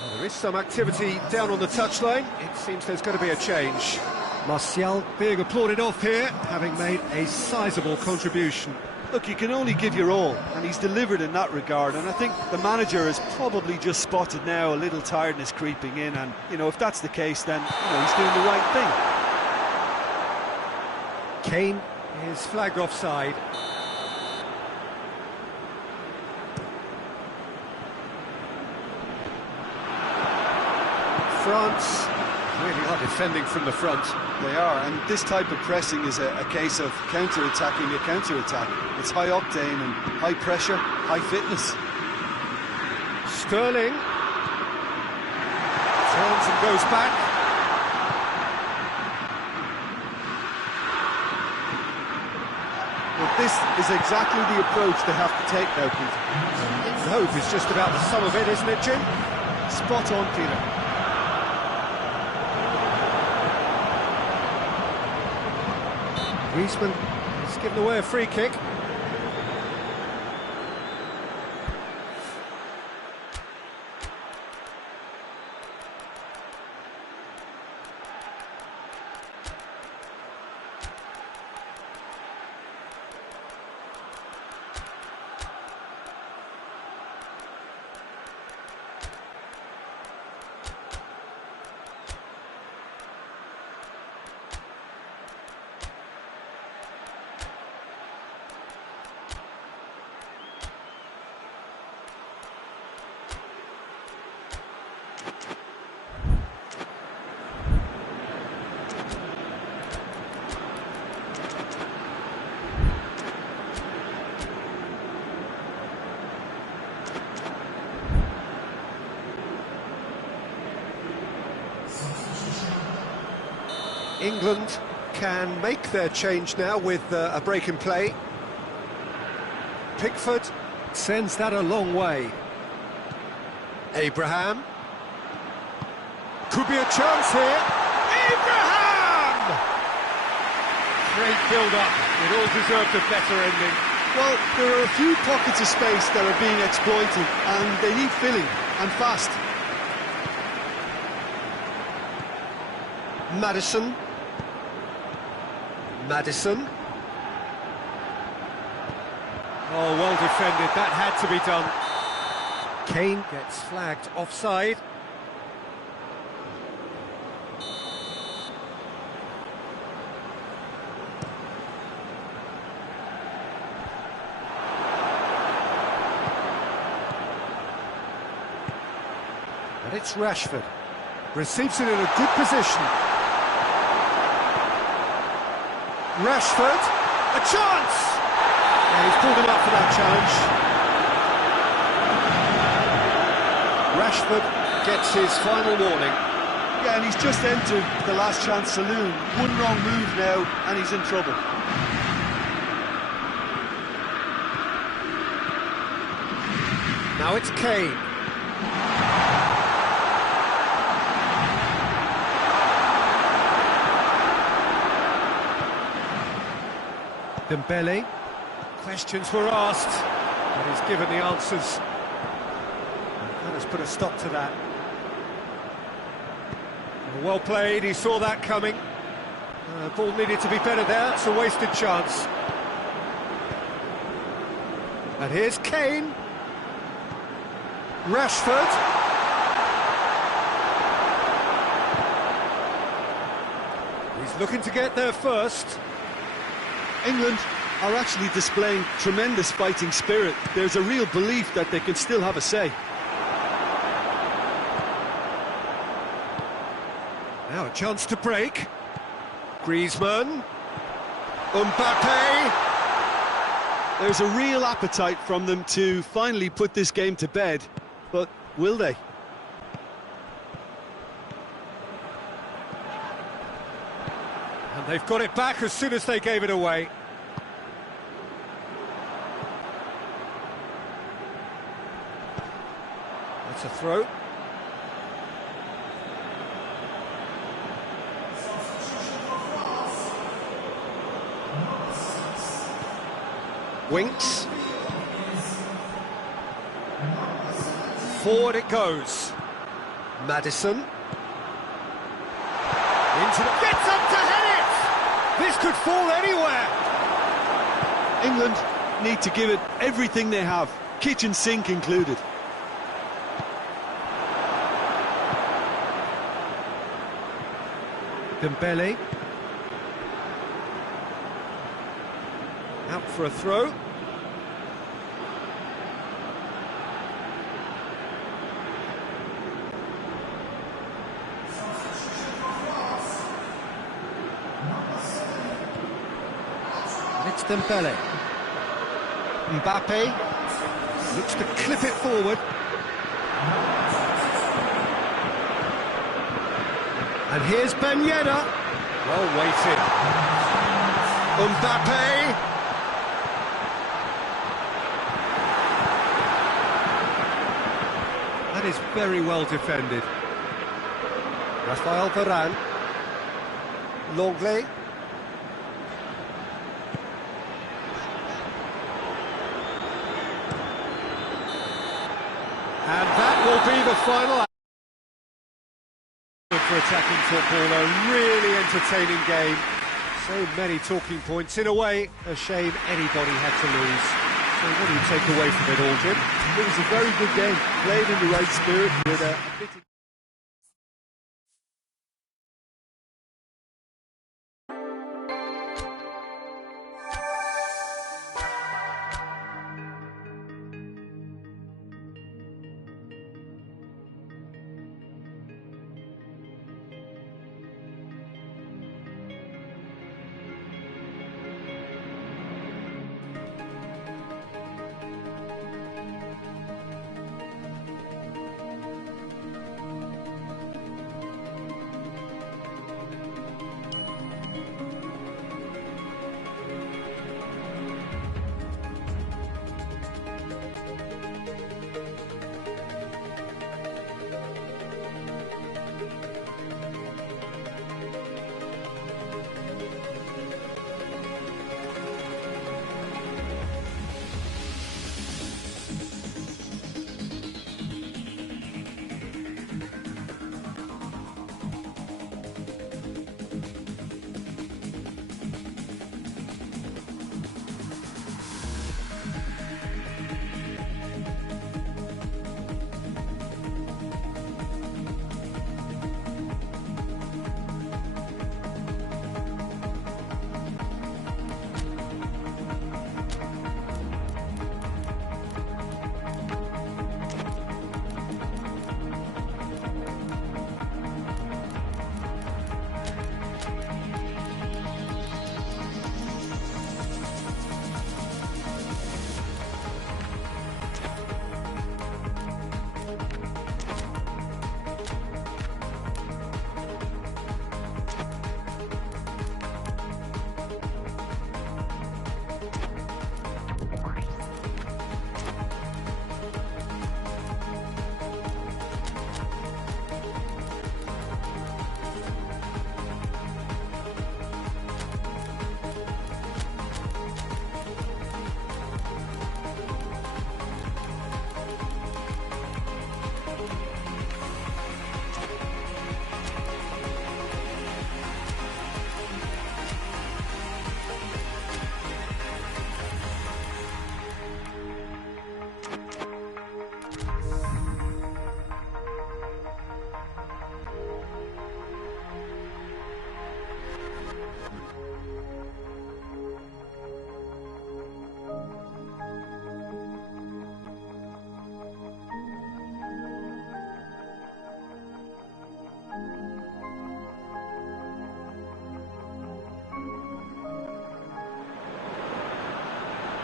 Well, there is some activity down on the touchline. It seems there's going to be a change. Martial being applauded off here, having made a sizable contribution. Look, you can only give your all, and he's delivered in that regard, and I think the manager has probably just spotted now a little tiredness creeping in, and, you know, if that's the case, then, he's doing the right thing. Kane is flagged offside. France really are defending from the front. They are, and this type of pressing is a case of counter-attacking a counter-attack. It's high octane and high pressure, high fitness. Sterling turns and goes back. But this is exactly the approach they have to take now, Peter. The hope is just about the sum of it, isn't it, Jim? Spot on, Peter. Griezmann has given away a free kick. England can make their change now with a break in play. Pickford sends that a long way. Abraham. Could be a chance here. Abraham! Great build-up. It all deserved a better ending. Well, there are a few pockets of space that are being exploited, and they need filling, and fast. Maddison. Maddison. Oh, well defended. That had to be done. Kane gets flagged offside. And it's Rashford. Receives it in a good position. Rashford, a chance! Yeah, he's pulled him up for that challenge. Rashford gets his final warning. Yeah, and he's just entered the last chance saloon. One wrong move now, and he's in trouble. Now it's Kane. Dembele. Questions were asked, but he's given the answers. That has put a stop to that. Well played, he saw that coming. Ball needed to be better there, it's a wasted chance. And here's Kane. Rashford. He's looking to get there first. England are actually displaying tremendous fighting spirit. There's a real belief that they can still have a say. Now a chance to break. Griezmann. Mbappe. There's a real appetite from them to finally put this game to bed, but will they? And they've got it back as soon as they gave it away. That's a throw. Winks. Forward it goes. Maddison. Into the... Gets up to head it! This could fall anywhere! England need to give it everything they have, kitchen sink included. Dembele. Out for a throw. And it's Dembele. Mbappe looks to clip it forward. And here's Ben Yedder. Well weighted. Mbappe. That is very well defended. Rafael Varane. Longley. And that will be the final. For attacking football, a really entertaining game. So many talking points. In a way, a shame anybody had to lose. So what do you take away from it all, Jim? It was a very good game, played in the right spirit with a bit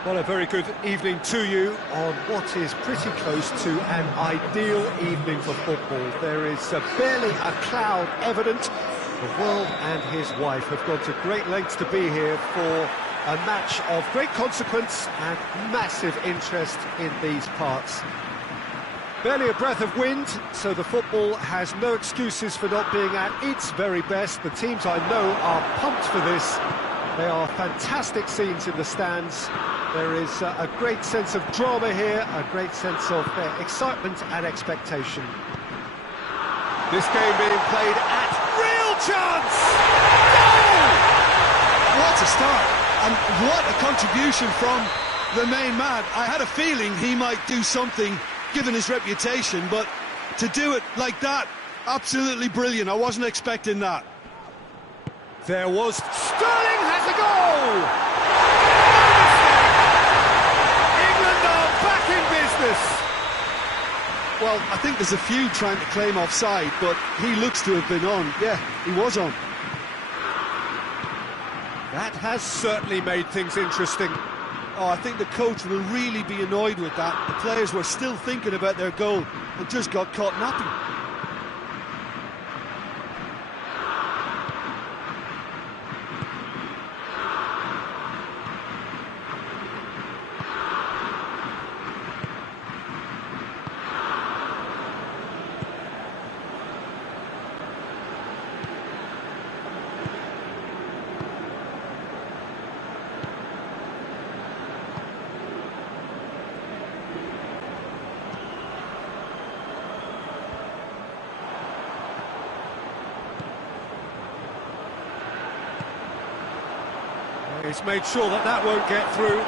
Well, a very good evening to you on what is pretty close to an ideal evening for football. There is barely a cloud evident. The world and his wife have gone to great lengths to be here for a match of great consequence and massive interest in these parts. Barely a breath of wind, so the football has no excuses for not being at its very best. The teams I know are pumped for this. They are fantastic scenes in the stands. There is a great sense of drama here, a great sense of excitement and expectation. This game being played at real chance! Goal! What a start, and what a contribution from the main man. I had a feeling he might do something, given his reputation, but to do it like that, absolutely brilliant. I wasn't expecting that. There was... Sterling has a goal! England are back in business! Well, I think there's a few trying to claim offside, but he looks to have been on. Yeah, he was on. That has certainly made things interesting. Oh, I think the coach will really be annoyed with that. The players were still thinking about their goal and just got caught napping. He's made sure that that won't get through.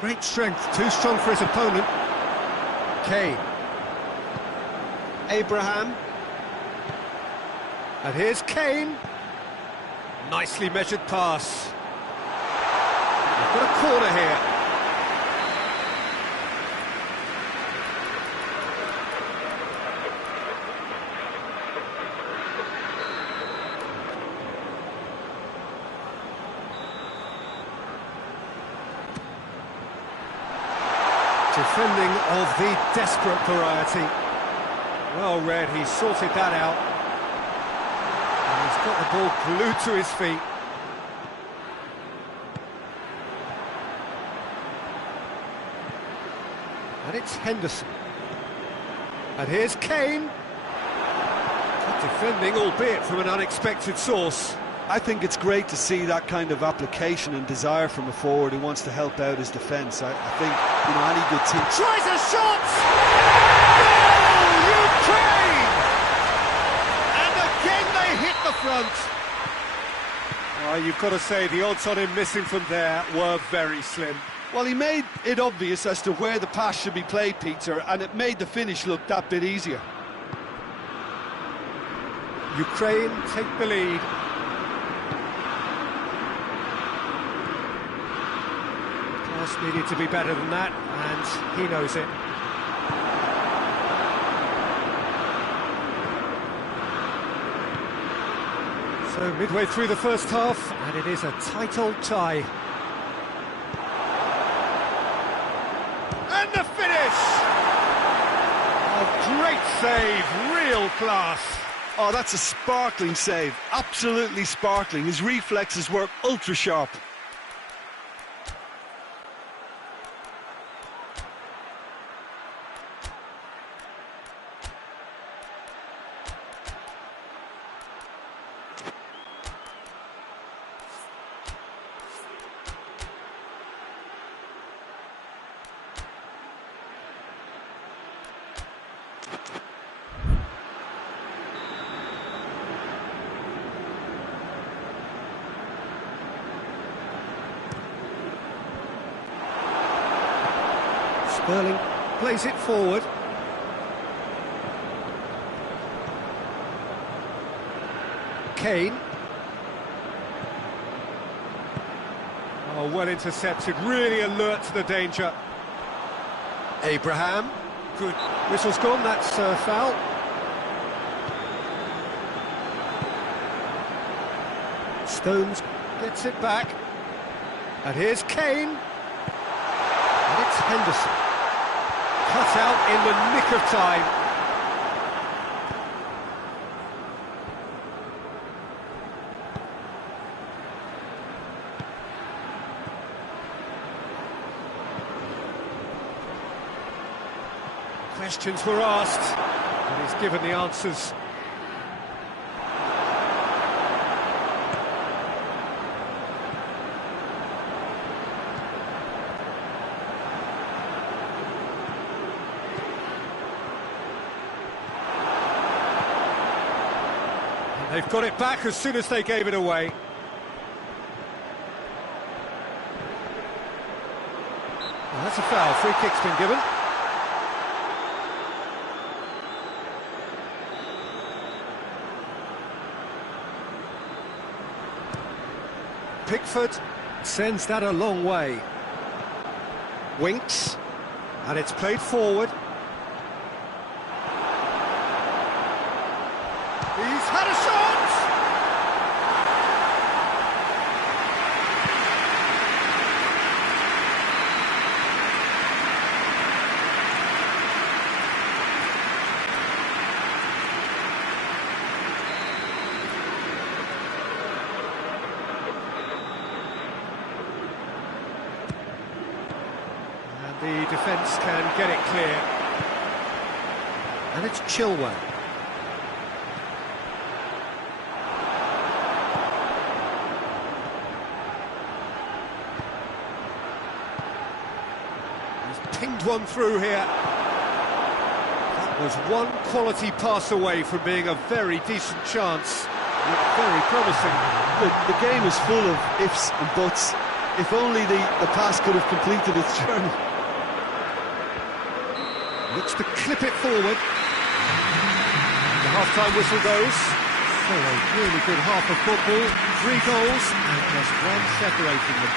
Great strength, too strong for his opponent. Kane. Abraham. And here's Kane. Nicely measured pass. We've got a corner here. Defending of the desperate variety. Well read, he sorted that out. And he's got the ball glued to his feet. And it's Henderson. And here's Kane. Good defending, albeit from an unexpected source. I think it's great to see that kind of application and desire from a forward who wants to help out his defence. I think, you know, any good team... Tries a shot! Goal! Ukraine! And again they hit the front. Oh, you've got to say, the odds on him missing from there were very slim. Well, he made it obvious as to where the pass should be played, Peter, and it made the finish look that bit easier. Ukraine take the lead. Needed to be better than that, and he knows it. So midway through the first half, and it is a tight old tie. And the finish! A great save, real class. Oh, that's a sparkling save, absolutely sparkling. His reflexes were ultra sharp. Sterling plays it forward. Kane. Oh, well intercepted, really alert to the danger. Abraham. Good. Whistle's gone, that's foul. Stones gets it back. And here's Kane. And it's Henderson. Cut out in the nick of time. Questions were asked, and he's given the answers. And they've got it back as soon as they gave it away. Well, that's a foul. Free kick's been given. Pickford sends that a long way. Winks, and it's played forward. He's had a shot! The defence can get it clear. And it's Chilwell. He's pinged one through here. That was one quality pass away from being a very decent chance. Looked very promising. Look, the game is full of ifs and buts. If only the pass could have completed its journey. Looks to clip it forward. The half-time whistle goes. So a really good half of football. 3 goals and just one separating them.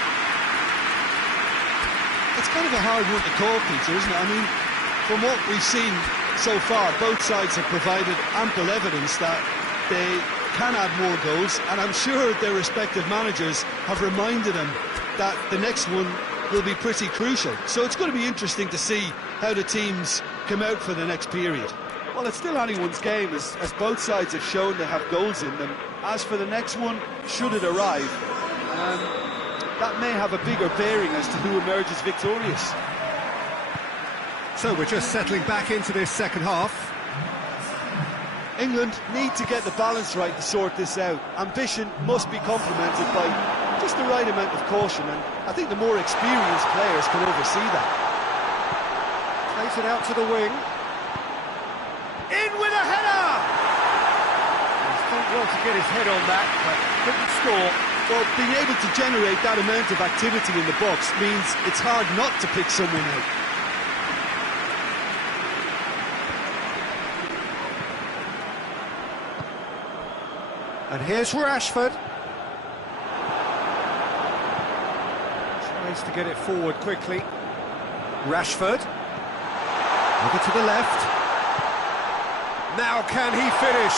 It's kind of a hard one to call, Peter, isn't it? I mean, from what we've seen so far, both sides have provided ample evidence that they can add more goals, and I'm sure their respective managers have reminded them that the next one will be pretty crucial. So it's going to be interesting to see how the teams come out for the next period. Well, it's still anyone's game, as both sides have shown they have goals in them. As for the next one, should it arrive, that may have a bigger bearing as to who emerges victorious. So we're just settling back into this second half. England need to get the balance right to sort this out. Ambition must be complemented by just the right amount of caution, and I think the more experienced players can oversee that. Plays it out to the wing. In with a header! He's done well to get his head on that, but couldn't score. Well, being able to generate that amount of activity in the box means it's hard not to pick someone out. And here's Rashford. Tries to get it forward quickly. Rashford. Over to the left. Now can he finish?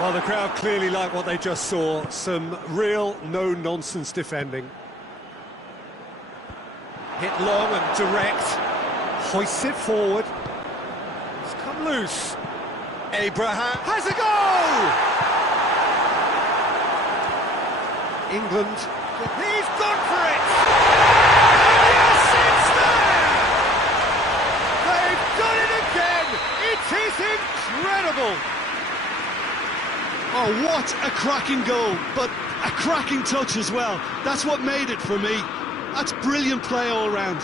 Well, the crowd clearly like what they just saw. Some real no-nonsense defending. Hit long and direct. Hoists it forward. It's come loose. Abraham has a goal! England, he's gone for it! And yes, it's there! They've done it again! It is incredible! Oh, what a cracking goal, but a cracking touch as well. That's what made it for me. That's brilliant play all round.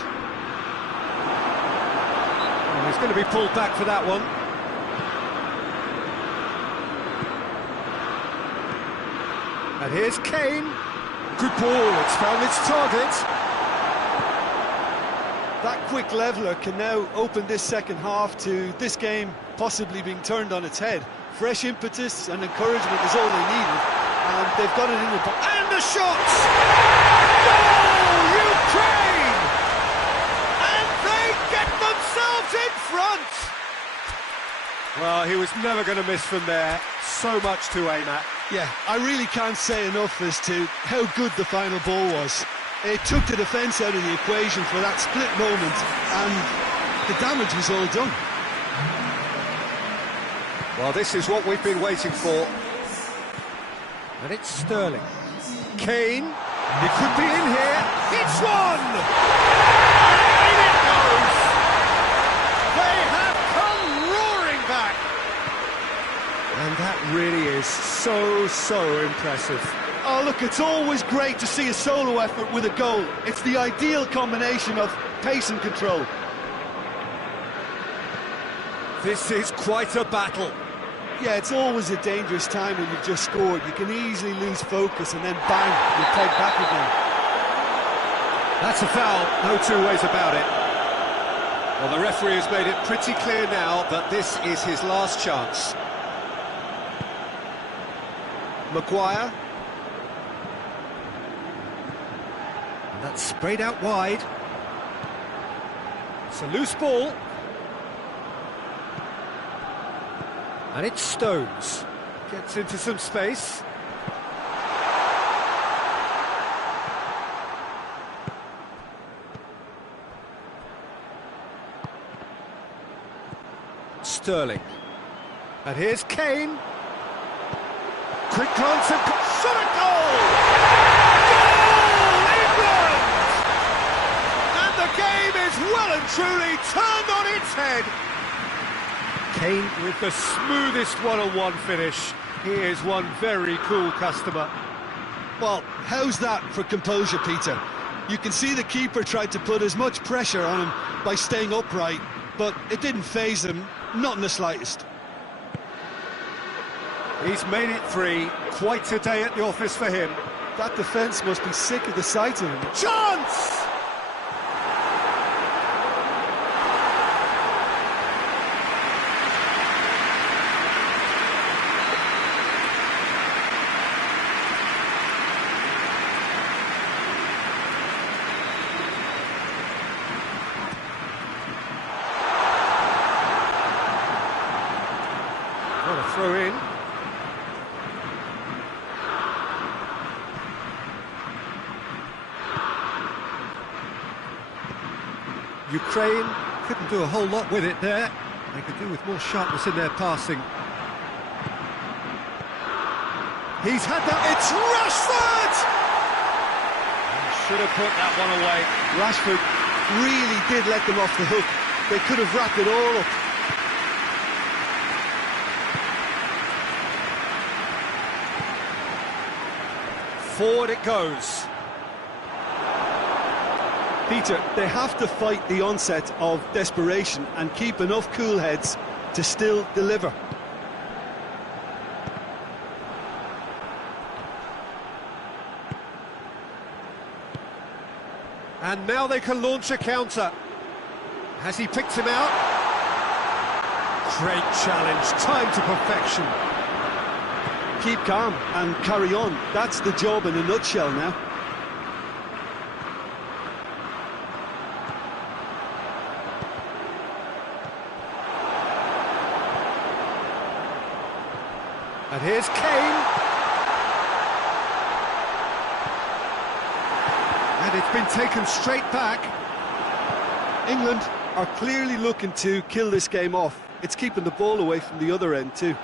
Oh, he's going to be pulled back for that one. And here's Kane. Good ball, it's found its target. That quick leveller can now open this second half to this game possibly being turned on its head. Fresh impetus and encouragement is all they needed, and they've got it in the box. And the shot! Goal, Ukraine! And they get themselves in front! Well, he was never going to miss from there. So much to aim at. Yeah, I really can't say enough as to how good the final ball was. It took the defence out of the equation for that split moment, and the damage was all done. Well, this is what we've been waiting for. And it's Sterling. Kane. He could be in here. It's one! And in it goes! They have come roaring back! And that really is so impressive. Oh, look, it's always great to see a solo effort with a goal. It's the ideal combination of pace and control. This is quite a battle. Yeah, it's always a dangerous time when you've just scored. You can easily lose focus and then bang, you're pegged back again. That's a foul, no two ways about it. Well, the referee has made it pretty clear now that this is his last chance. Maguire. And that's sprayed out wide. It's a loose ball. And it's Stones. Gets into some space. Sterling. And here's Kane. Quick glance and shot a goal! Goal! England! And the game is well and truly turned on its head. Kane with the smoothest one-on-one finish. He is one very cool customer. Well, how's that for composure, Peter? You can see the keeper tried to put as much pressure on him by staying upright, but it didn't faze him, not in the slightest. He's made it three. Quite a day at the office for him. That defence must be sick of the sight of him. Chance! What a throw in. Ukraine couldn't do a whole lot with it there. They could do with more sharpness in their passing. He's had that. It's Rashford! He should have put that one away. Rashford really did let them off the hook. They could have wrapped it all up. Forward it goes. Peter, they have to fight the onset of desperation and keep enough cool heads to still deliver. And now they can launch a counter. Has he picked him out? Great challenge, time to perfection. Keep calm and carry on. That's the job in a nutshell now. And here's Kane. And it's been taken straight back. England are clearly looking to kill this game off. It's keeping the ball away from the other end too.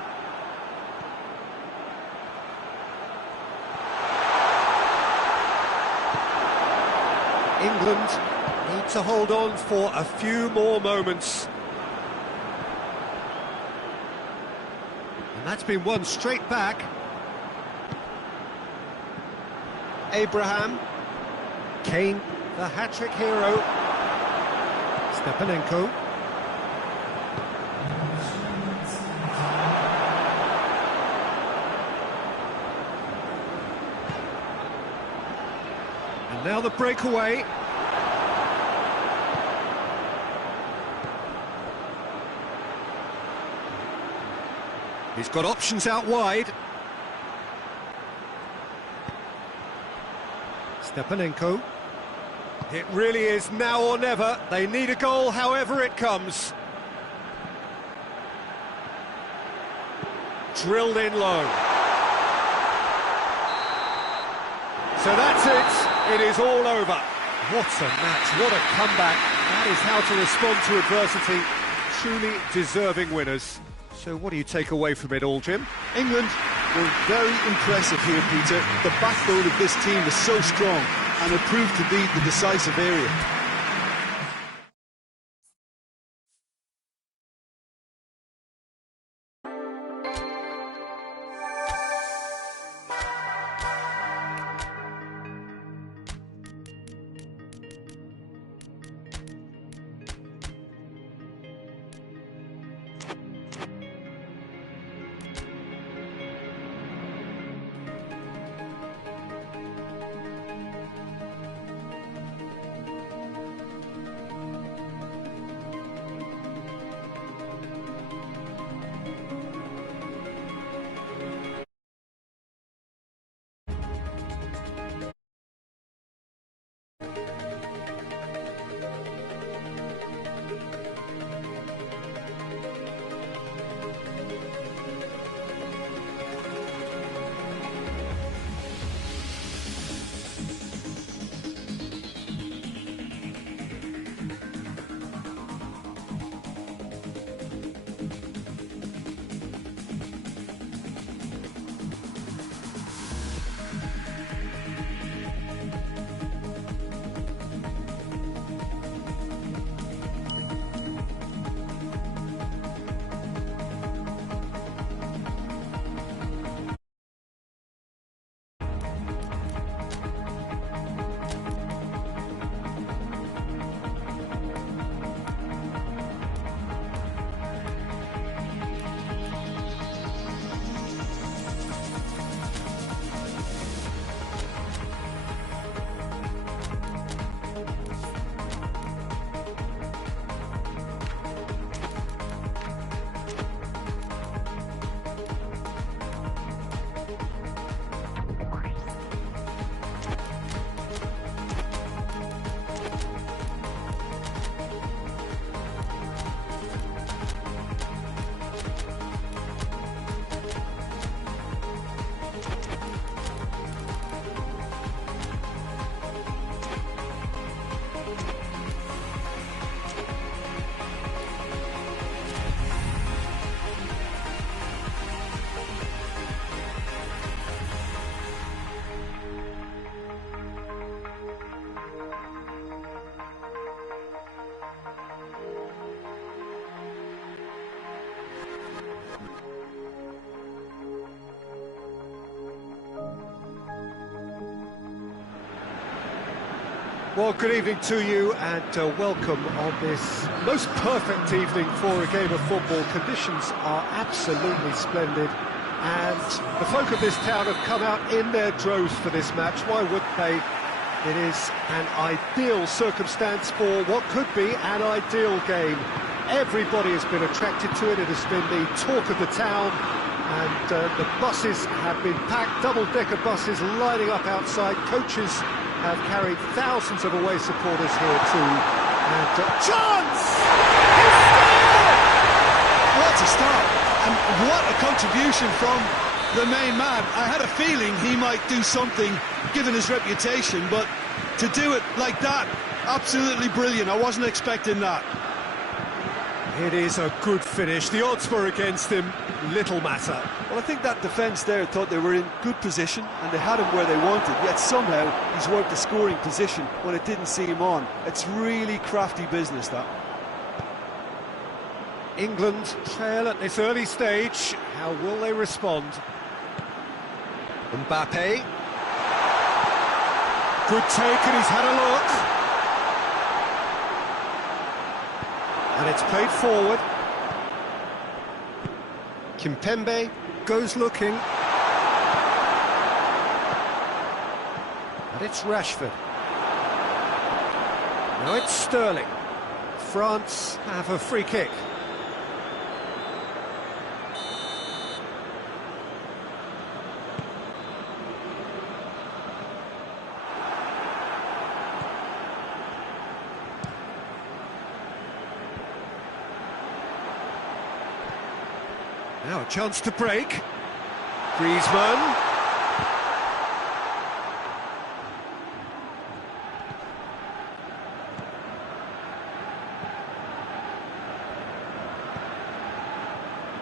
England need to hold on for a few more moments. And that's been won straight back. Abraham. Kane, the hat-trick hero. Stepanenko. And now the breakaway. He's got options out wide. Stepanenko. It really is now or never. They need a goal however it comes. drilled in low. So that's it. It is all over. What a match, what a comeback. That is how to respond to adversity. Truly deserving winners. So what do you take away from it all, Jim? England were very impressive here, Peter. The backbone of this team is so strong, and it proved to be the decisive area. Well, good evening to you and welcome on this most perfect evening for a game of football. Conditions are absolutely splendid and the folk of this town have come out in their droves for this match. Why would they? It is an ideal circumstance for what could be an ideal game. Everybody has been attracted to it. It has been the talk of the town and the buses have been packed, double-decker buses lining up outside. Coaches have carried thousands of away supporters here too. And chance! What a start! And what a contribution from the main man. I had a feeling he might do something, given his reputation, but to do it like that, absolutely brilliant. I wasn't expecting that. It is a good finish. The odds were against him. Little matter. Well, I think that defence there thought they were in good position and they had him where they wanted, yet somehow he's worked the scoring position when it didn't see him on. It's really crafty business, that. England trail at this early stage. How will they respond? Mbappe. Good take, and he's had a look. And it's played forward. Kimpembe goes looking. And it's Rashford. Now it's Sterling. France have a free kick. Now a chance to break. Griezmann.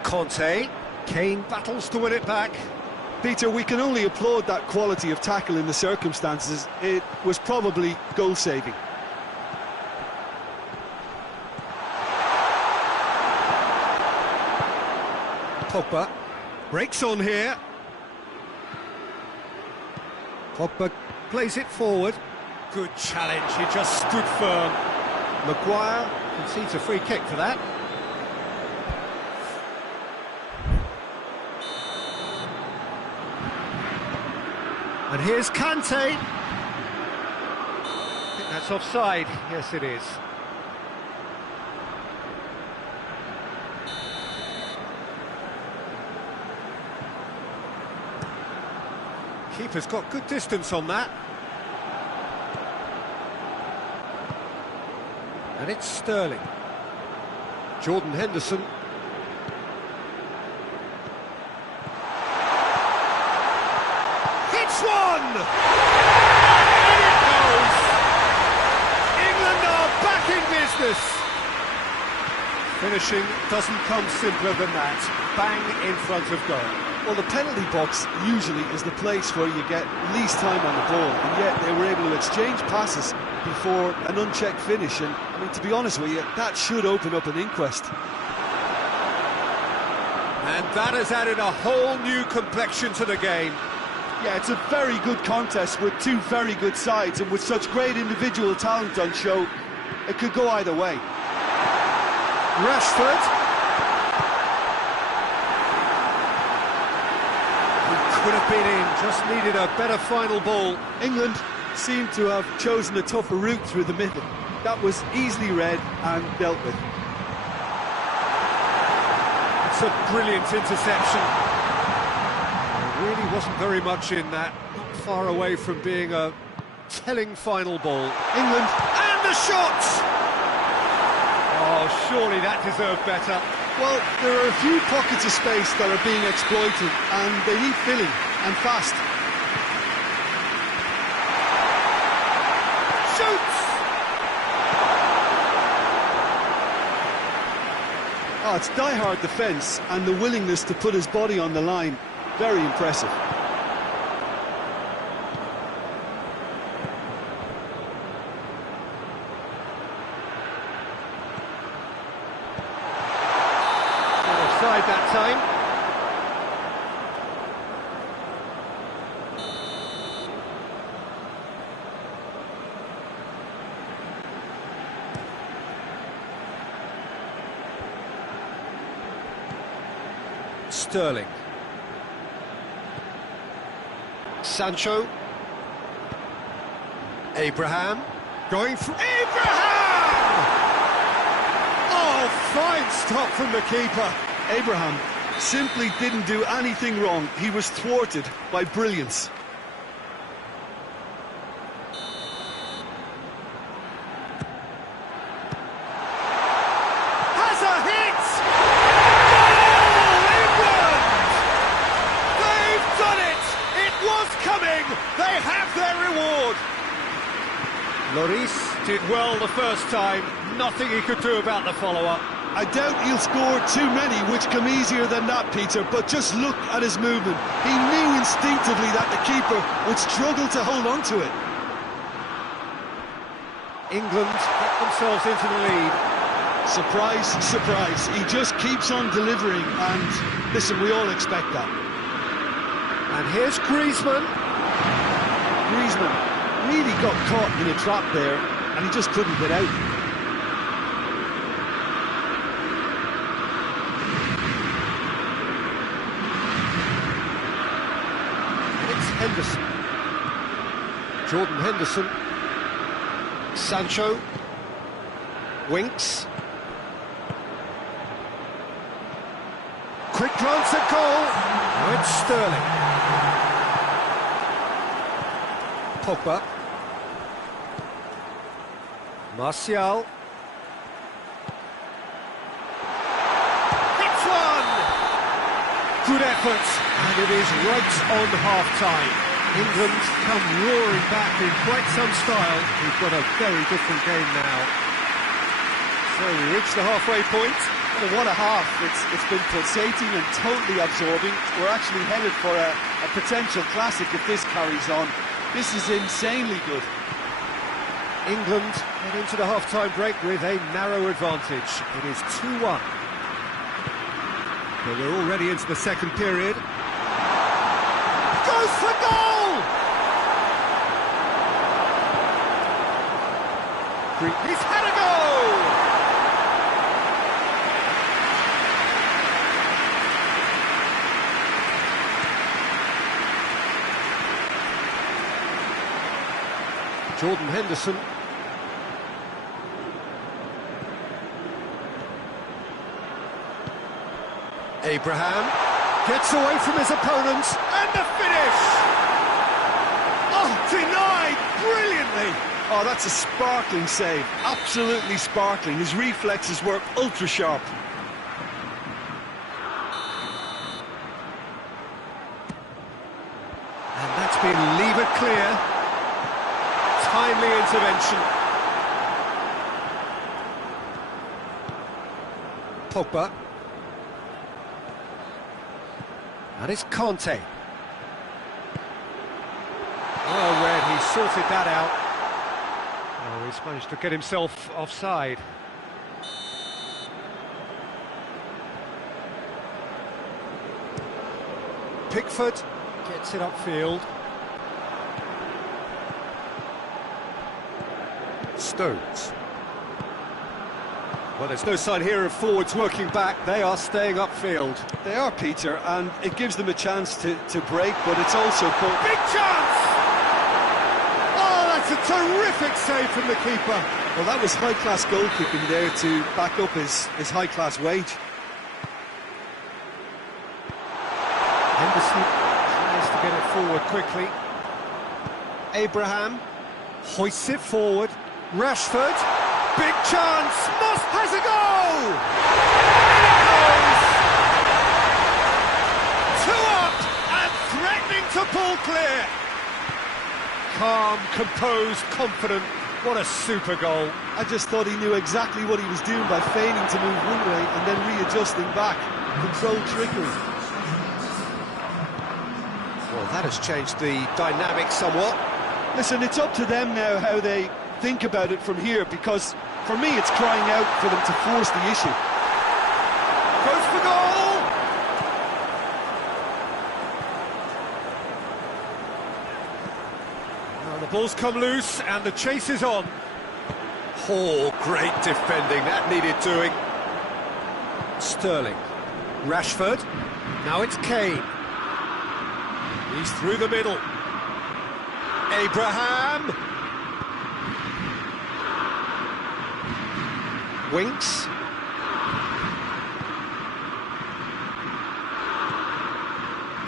Conte. Kane battles to win it back. Peter, we can only applaud that quality of tackle in the circumstances. It was probably goal-saving. Pogba breaks on here. Pogba plays it forward. Good challenge, he just stood firm. Maguire concedes a free kick for that. And here's Kante. I think that's offside. Yes, it is. Keeper's got good distance on that. And it's Sterling. Jordan Henderson. Hits one! And it goes! England are back in business! Finishing doesn't come simpler than that. Bang in front of goal. Well, the penalty box usually is the place where you get least time on the ball, and yet they were able to exchange passes before an unchecked finish, and I mean, to be honest with you, that should open up an inquest. And that has added a whole new complexion to the game. Yeah, it's a very good contest with two very good sides, and with such great individual talent on show, it could go either way. Rashford. Could have been in, just needed a better final ball. England seemed to have chosen a tougher route through the middle. That was easily read and dealt with. It's a brilliant interception. There really wasn't very much in that, not far away from being a telling final ball. England, and the shot! Oh, surely that deserved better. Well, there are a few pockets of space that are being exploited, and they need filling, and fast. Shoots! Oh, it's die-hard defence, and the willingness to put his body on the line. Very impressive. Offside that time. Sterling. Sancho. Abraham. Going for Abraham! Oh, fine stop from the keeper. Abraham simply didn't do anything wrong. He was thwarted by brilliance. Has a hit! Goal, England! They've done it! It was coming! They have their reward! Lloris did well the first time. Nothing he could do about the follow-up. I doubt he'll score too many which come easier than that, Peter, but just look at his movement. He knew instinctively that the keeper would struggle to hold on to it. England get themselves into the lead. Surprise, surprise. He just keeps on delivering, and listen, we all expect that. And here's Griezmann. Griezmann really got caught in a trap there, and he just couldn't get out. Henderson. Jordan Henderson. Sancho. Winks. Quick glance at goal. Now it's Sterling. Pogba. Martial. Hits one! effort, and it is right on half-time. England come roaring back in quite some style. We've got a very different game now. So we reach the halfway point. Well, what a half. It's been pulsating and totally absorbing. We're actually headed for a potential classic if this carries on. This is insanely good. England head into the half-time break with a narrow advantage. It is 2-1. But we're already into the second period. Goes for goal! He's had a goal! Jordan Henderson. Abraham gets away from his opponent, and the finish! Oh, denied brilliantly! Oh, that's a sparkling save. Absolutely sparkling. His reflexes were ultra sharp. And that's been levered clear. Timely intervention. Pogba. And it's Conte. Oh, when he sorted that out. Oh, he's managed to get himself offside. Pickford gets it upfield. Stones. Well, there's no sign here of forwards working back. They are staying upfield. They are, Peter, and it gives them a chance to break, but it's also called... Big chance! Oh, that's a terrific save from the keeper. Well, that was high-class goalkeeping there to back up his high-class wage. Henderson tries to get it forward quickly. Abraham hoists it forward. Rashford, big chance, Moss has a goal! And it goes! 2 up and threatening to pull clear. Calm, composed, confident, what a super goal. I just thought he knew exactly what he was doing by feigning to move one way and then readjusting back. Controlled trickery. Well, that has changed the dynamic somewhat. Listen, it's up to them now how they think about it from here, because for me it's crying out for them to force the issue. Goes for goal! Now the ball's come loose and the chase is on. Oh, great defending, that needed doing. Sterling, Rashford, now it's Kane. He's through the middle. Abraham! Winks.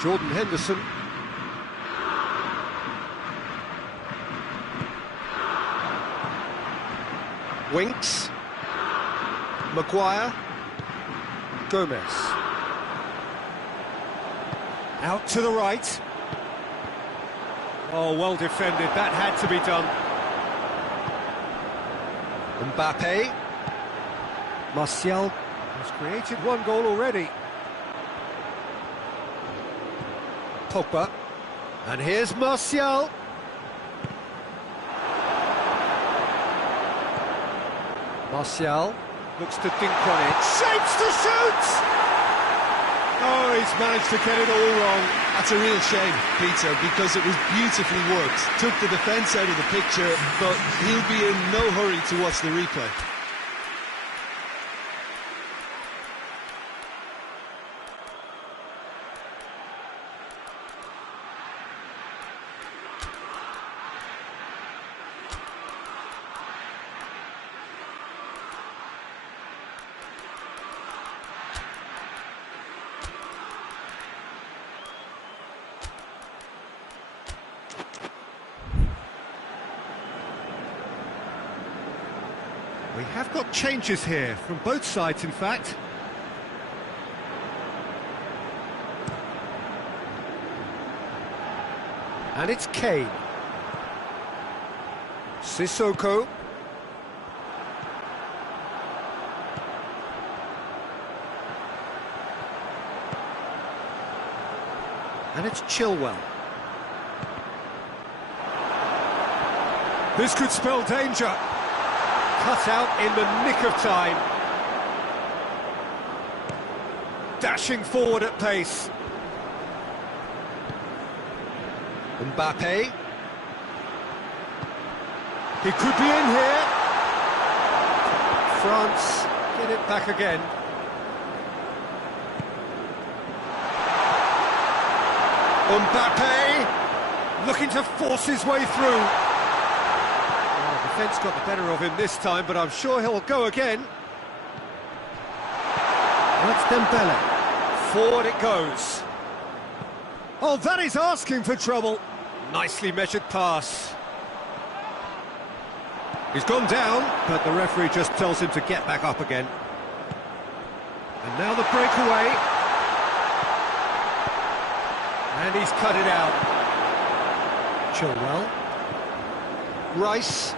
Jordan Henderson. Winks. Maguire. Gomez. Out to the right. Oh, well defended. That had to be done. Mbappe. Martial has created one goal already. Pogba. And here's Martial. Martial looks to dink on it. Shapes to shoot! Oh, he's managed to get it all wrong. That's a real shame, Peter, because it was beautifully worked. Took the defence out of the picture, but he'll be in no hurry to watch the replay. We have got changes here, from both sides in fact. And it's Kane. Sissoko. And it's Chilwell. This could spell danger. Cut out in the nick of time. Dashing forward at pace. Mbappe. He could be in here. France get it back again. Mbappe looking to force his way through. Well, defence got the better of him this time, but I'm sure he'll go again. That's Dembele. Forward it goes. Oh, that is asking for trouble. Nicely measured pass. He's gone down, but the referee just tells him to get back up again. And now the breakaway. And he's cut it out. Chilwell. Rice.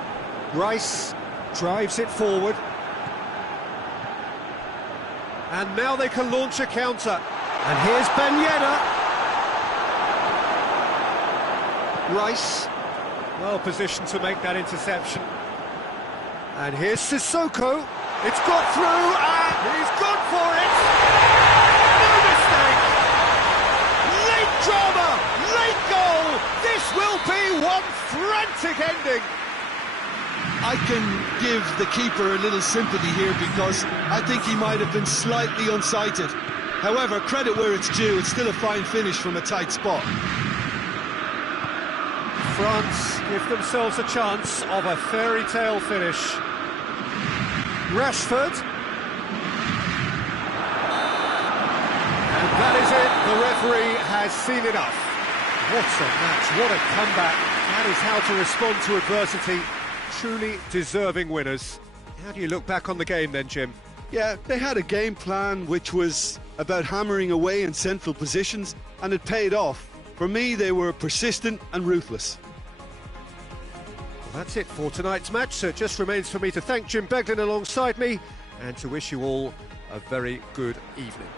Rice drives it forward. And now they can launch a counter. And here's Ben Yedder. Rice, well positioned to make that interception. And here's Sissoko. It's got through, and he's gone for it. No mistake. Late drama, late goal. This will be one frantic ending. I can give the keeper a little sympathy here because I think he might have been slightly unsighted. However, credit where it's due, it's still a fine finish from a tight spot. France give themselves a chance of a fairy tale finish. Rashford. And that is it, the referee has seen enough. What a match, what a comeback. That is how to respond to adversity. Truly deserving winners. How do you look back on the game then, Jim? Yeah, they had a game plan which was about hammering away in central positions, and it paid off. For me, they were persistent and ruthless. Well, that's it for tonight's match, so it just remains for me to thank Jim Beglin alongside me and to wish you all a very good evening.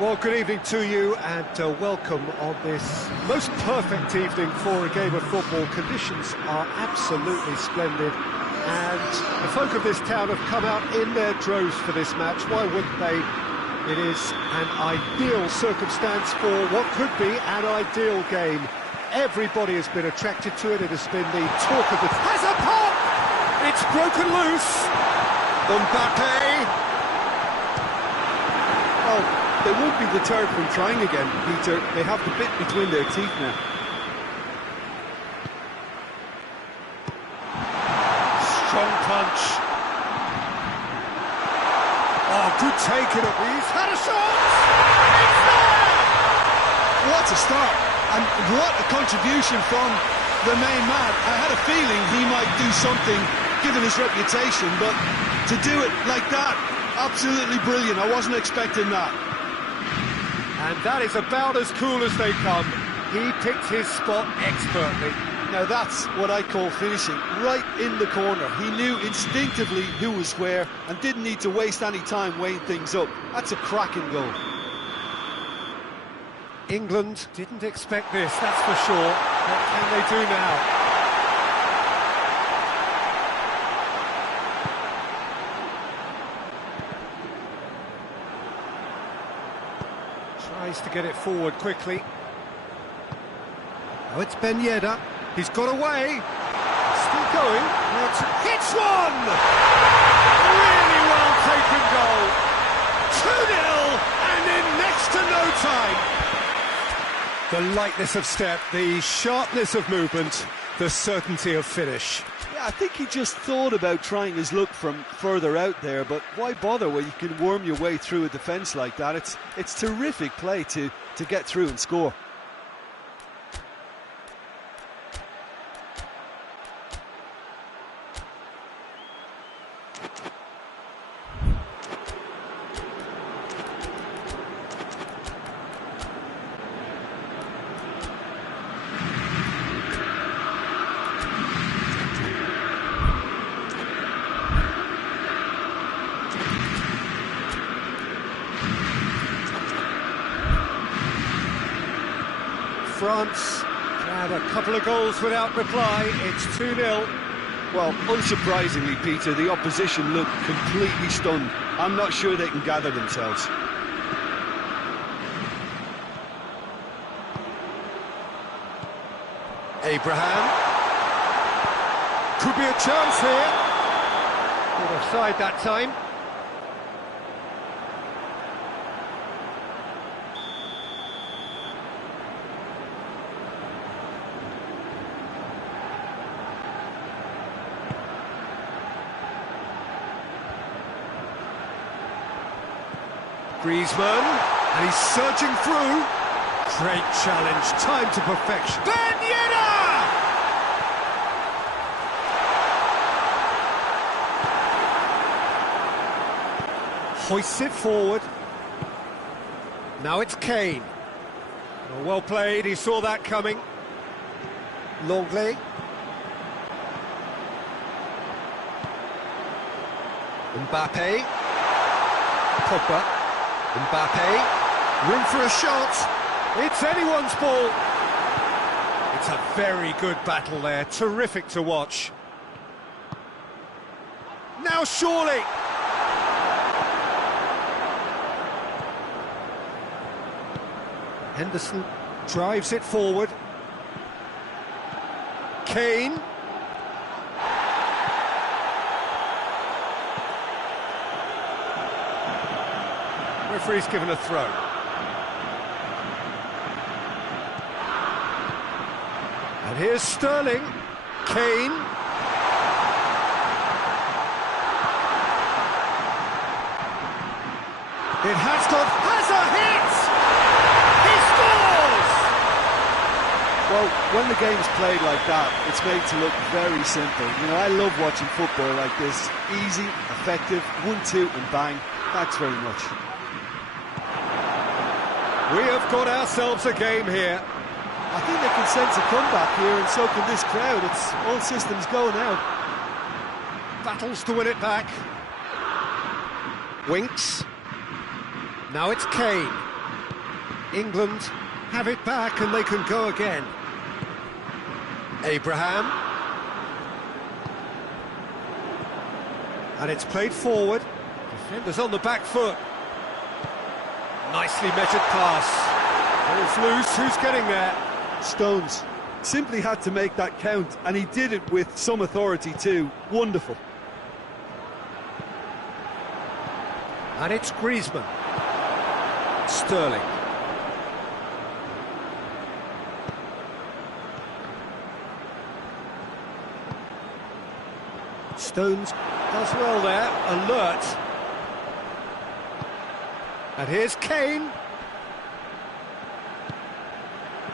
Well, good evening to you and welcome on this most perfect evening for a game of football. Conditions are absolutely splendid and the folk of this town have come out in their droves for this match. Why wouldn't they? It is an ideal circumstance for what could be an ideal game. Everybody has been attracted to it. It has been the talk of the... Has a pop! It's broken loose! Mbappe! Well, they won't be deterred from trying again, Peter. They have the bit between their teeth now. Strong punch. Oh, good taking it. He's had a shot! It's there! What a start! And what a contribution from the main man. I had a feeling he might do something, given his reputation, but to do it like that, absolutely brilliant. I wasn't expecting that. And that is about as cool as they come. He picked his spot expertly. Now that's what I call finishing, right in the corner. He knew instinctively who was where and didn't need to waste any time weighing things up. That's a cracking goal. England didn't expect this, that's for sure. What can they do now? Tries to get it forward quickly. Oh, it's Ben Yedder. He's got away. Still going. Hits one! Really well taken goal. 2-0 and in next to no time. The lightness of step, the sharpness of movement, the certainty of finish. Yeah, I think he just thought about trying his luck from further out there, but why bother when you can worm your way through a defence like that? It's terrific play to get through and score. France had a couple of goals without reply. It's 2-0. Well, unsurprisingly, Peter, the opposition look completely stunned. I'm not sure they can gather themselves. Abraham. Could be a chance here. Good offside that time. Griezmann, and he's surging through. Great challenge, time to perfection. Ben Yedder! Hoists it forward. Now it's Kane. Oh, well played, he saw that coming. Longley. Mbappe. Pogba. Mbappe, room for a shot, it's anyone's ball. It's a very good battle there, terrific to watch. Now surely! Henderson drives it forward. Kane. Referee's given a throw. And here's Sterling. Kane. It has a hit! He scores! Well, when the game's played like that, it's made to look very simple. You know, I love watching football like this. Easy, effective, 1-2 and bang. Thanks very much. We have got ourselves a game here. I think they can sense a comeback here, and so can this crowd. It's all systems go now. Battles to win it back. Winks. Now it's Kane. England have it back and they can go again. Abraham. And it's played forward. Defenders on the back foot. Nicely measured pass. Ball's loose, who's getting there? Stones simply had to make that count, and he did it with some authority too. Wonderful. And it's Griezmann. Sterling. Stones does well there, alert. And here's Kane.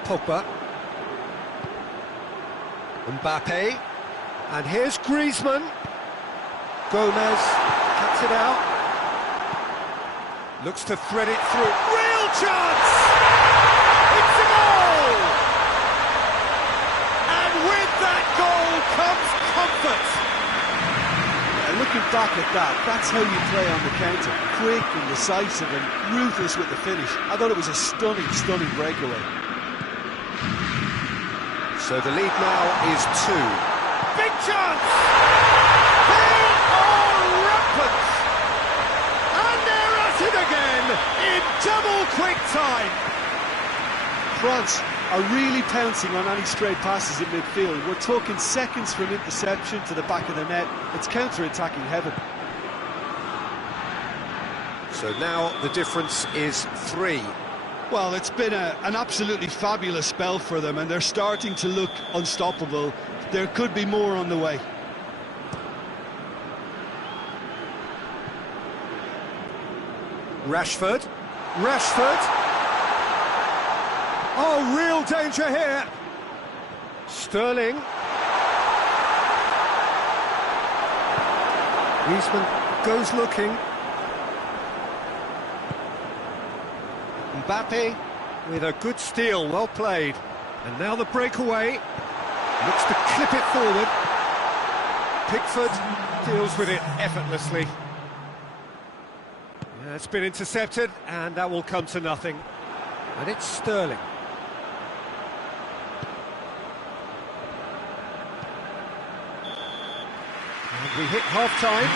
Pogba. Mbappe. And here's Griezmann. Gomez cuts it out. Looks to thread it through. Real chance! It's a goal! And with that goal comes comfort. And looking back at that, that's how you play on the counter. Quick and decisive and ruthless with the finish. I thought it was a stunning, stunning breakaway. So the lead now is 2. Big chance! They are rampant! And they're at it again in double quick time. France are really pouncing on any straight passes in midfield. We're talking seconds from interception to the back of the net. It's counter-attacking heaven. So now the difference is 3. Well, it's been an absolutely fabulous spell for them, and they're starting to look unstoppable. There could be more on the way. Rashford. Oh, real danger here. Sterling. Griezmann goes looking. Mbappe with a good steal, well played. And now the breakaway. Looks to clip it forward. Pickford deals with it effortlessly. Yeah, it's been intercepted, and that will come to nothing. And it's Sterling. And we hit half-time.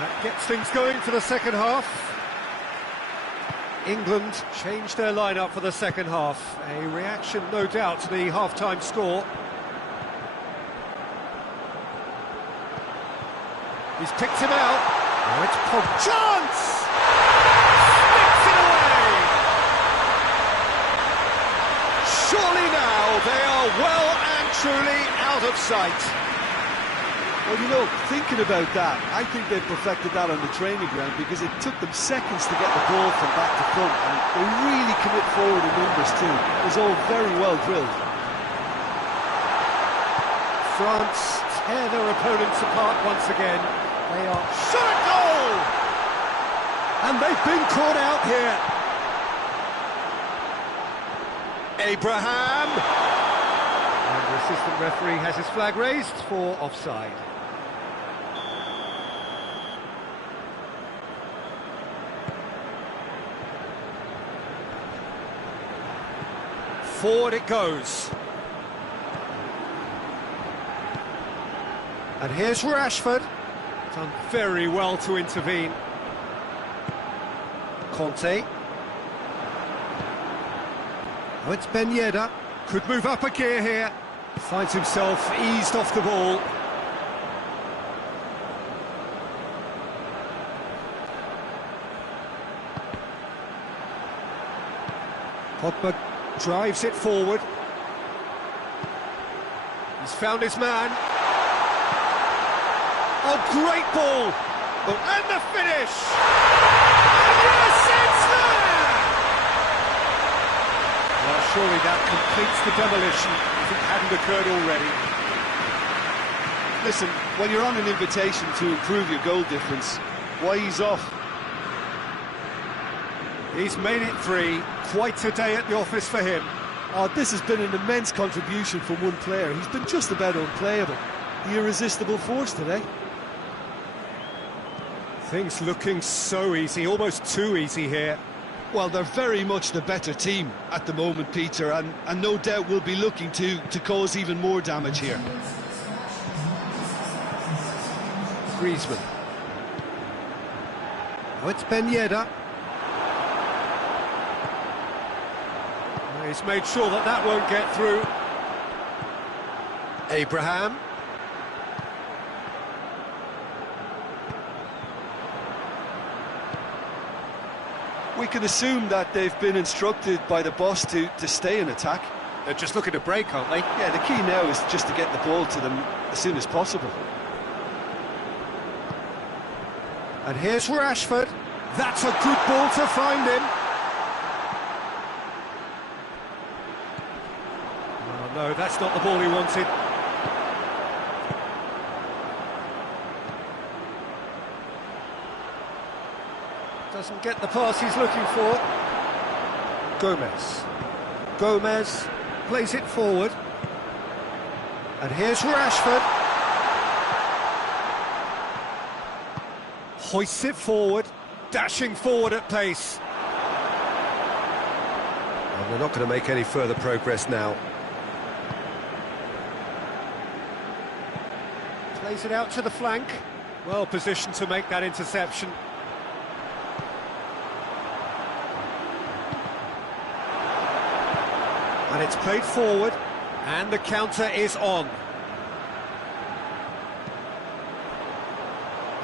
That gets things going for the second half. England changed their lineup for the second half. A reaction, no doubt, to the half-time score. He's picked him out. Oh, it's Pogba. Chance! Sticks it away! Surely now they are well and truly out of sight. Well, you know, thinking about that, I think they perfected that on the training ground because it took them seconds to get the ball from back to front, and they really commit forward in numbers too. It was all very well drilled. France tear their opponents apart once again. They are shot at goal! And they've been caught out here. Abraham! And the assistant referee has his flag raised for offside. Forward it goes. And here's Rashford. Done very well to intervene. Conte. Oh, it's Ben Yedder. Could move up a gear here. Finds himself eased off the ball. Pogba drives it forward. He's found his man. Oh, great ball! Oh, and the finish! And yes, it's there! Well, surely that completes the demolition if it hadn't occurred already. Listen, when you're on an invitation to improve your goal difference, why ease off? He's made it 3. Quite a day at the office for him. Oh, this has been an immense contribution from one player. He's been just about unplayable. The irresistible force today. Things looking so easy, almost too easy here. Well, they're very much the better team at the moment, Peter, and no doubt will be looking to cause even more damage here. Griezmann. Oh, it's Ben Yedder. He's made sure that that won't get through. Abraham. We can assume that they've been instructed by the boss to stay in attack. They're just looking to break, aren't they? Yeah, the key now is just to get the ball to them as soon as possible. And here's Rashford. That's a good ball to find him. Oh, no, that's not the ball he wanted. Doesn't get the pass he's looking for. Gomez plays it forward. And here's Rashford. Hoists it forward, dashing forward at pace. And they're not going to make any further progress now. Plays it out to the flank. Well positioned to make that interception. And it's played forward, and the counter is on.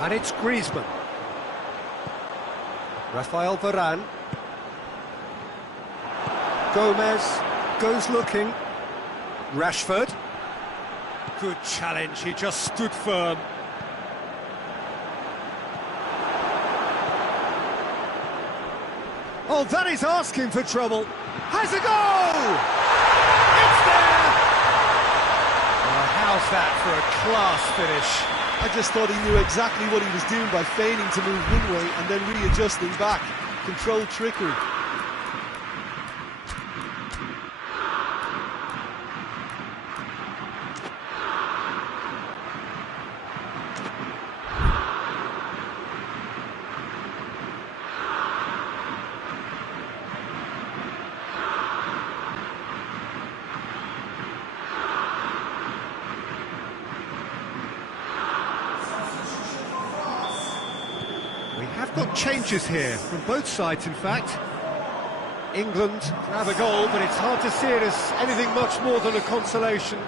And it's Griezmann. Rafael Varane. Gomez goes looking. Rashford. Good challenge, he just stood firm. Oh, that is asking for trouble. Has a goal! It's there! Well, how's that for a class finish? I just thought he knew exactly what he was doing by feigning to move one way and then readjusting back. Controlled trickery. Got changes here from both sides, in fact. England have a goal, but it's hard to see it as anything much more than a consolation.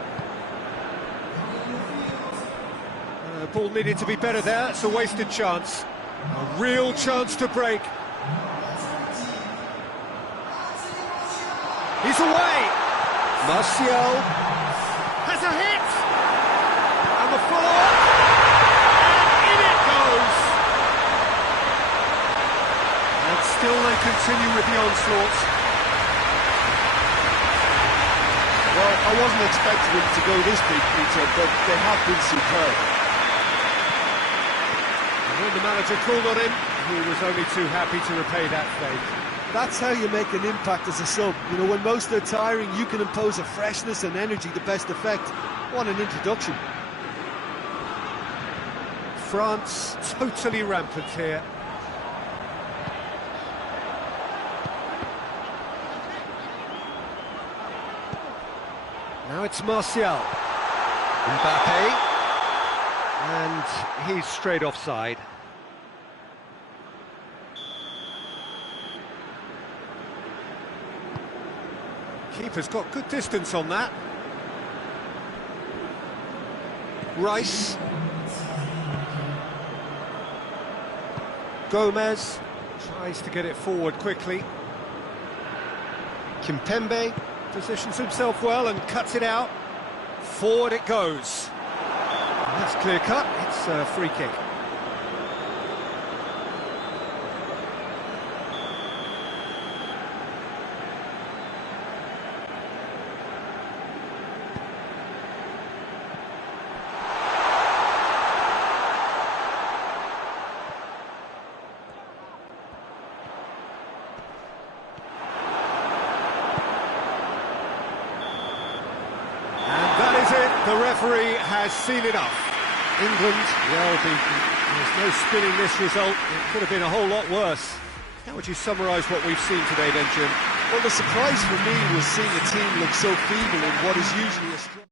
Ball needed to be better there. It's a wasted chance. A real chance to break. He's away. Martial has a hit, and the follow-up, and in it goes. Still they continue with the onslaught. Well, I wasn't expecting them to go this big, Peter, but they have been superb. And when the manager called on him, he was only too happy to repay that favour. That's how you make an impact as a sub. You know, when most are tiring, you can impose a freshness and energy to best effect. What an introduction. France totally rampant here. Now it's Martial. Mbappe. And he's straight offside. Keeper's got good distance on that. Rice. Gomez tries to get it forward quickly. Kimpembe positions himself well and cuts it out. Forward it goes. And that's clear cut, it's a free kick. The referee has seen enough. England, well beaten. There's no spinning this result. It could have been a whole lot worse. How would you summarise what we've seen today then, Jim? Well, the surprise for me was seeing a team look so feeble in what is usually a strong...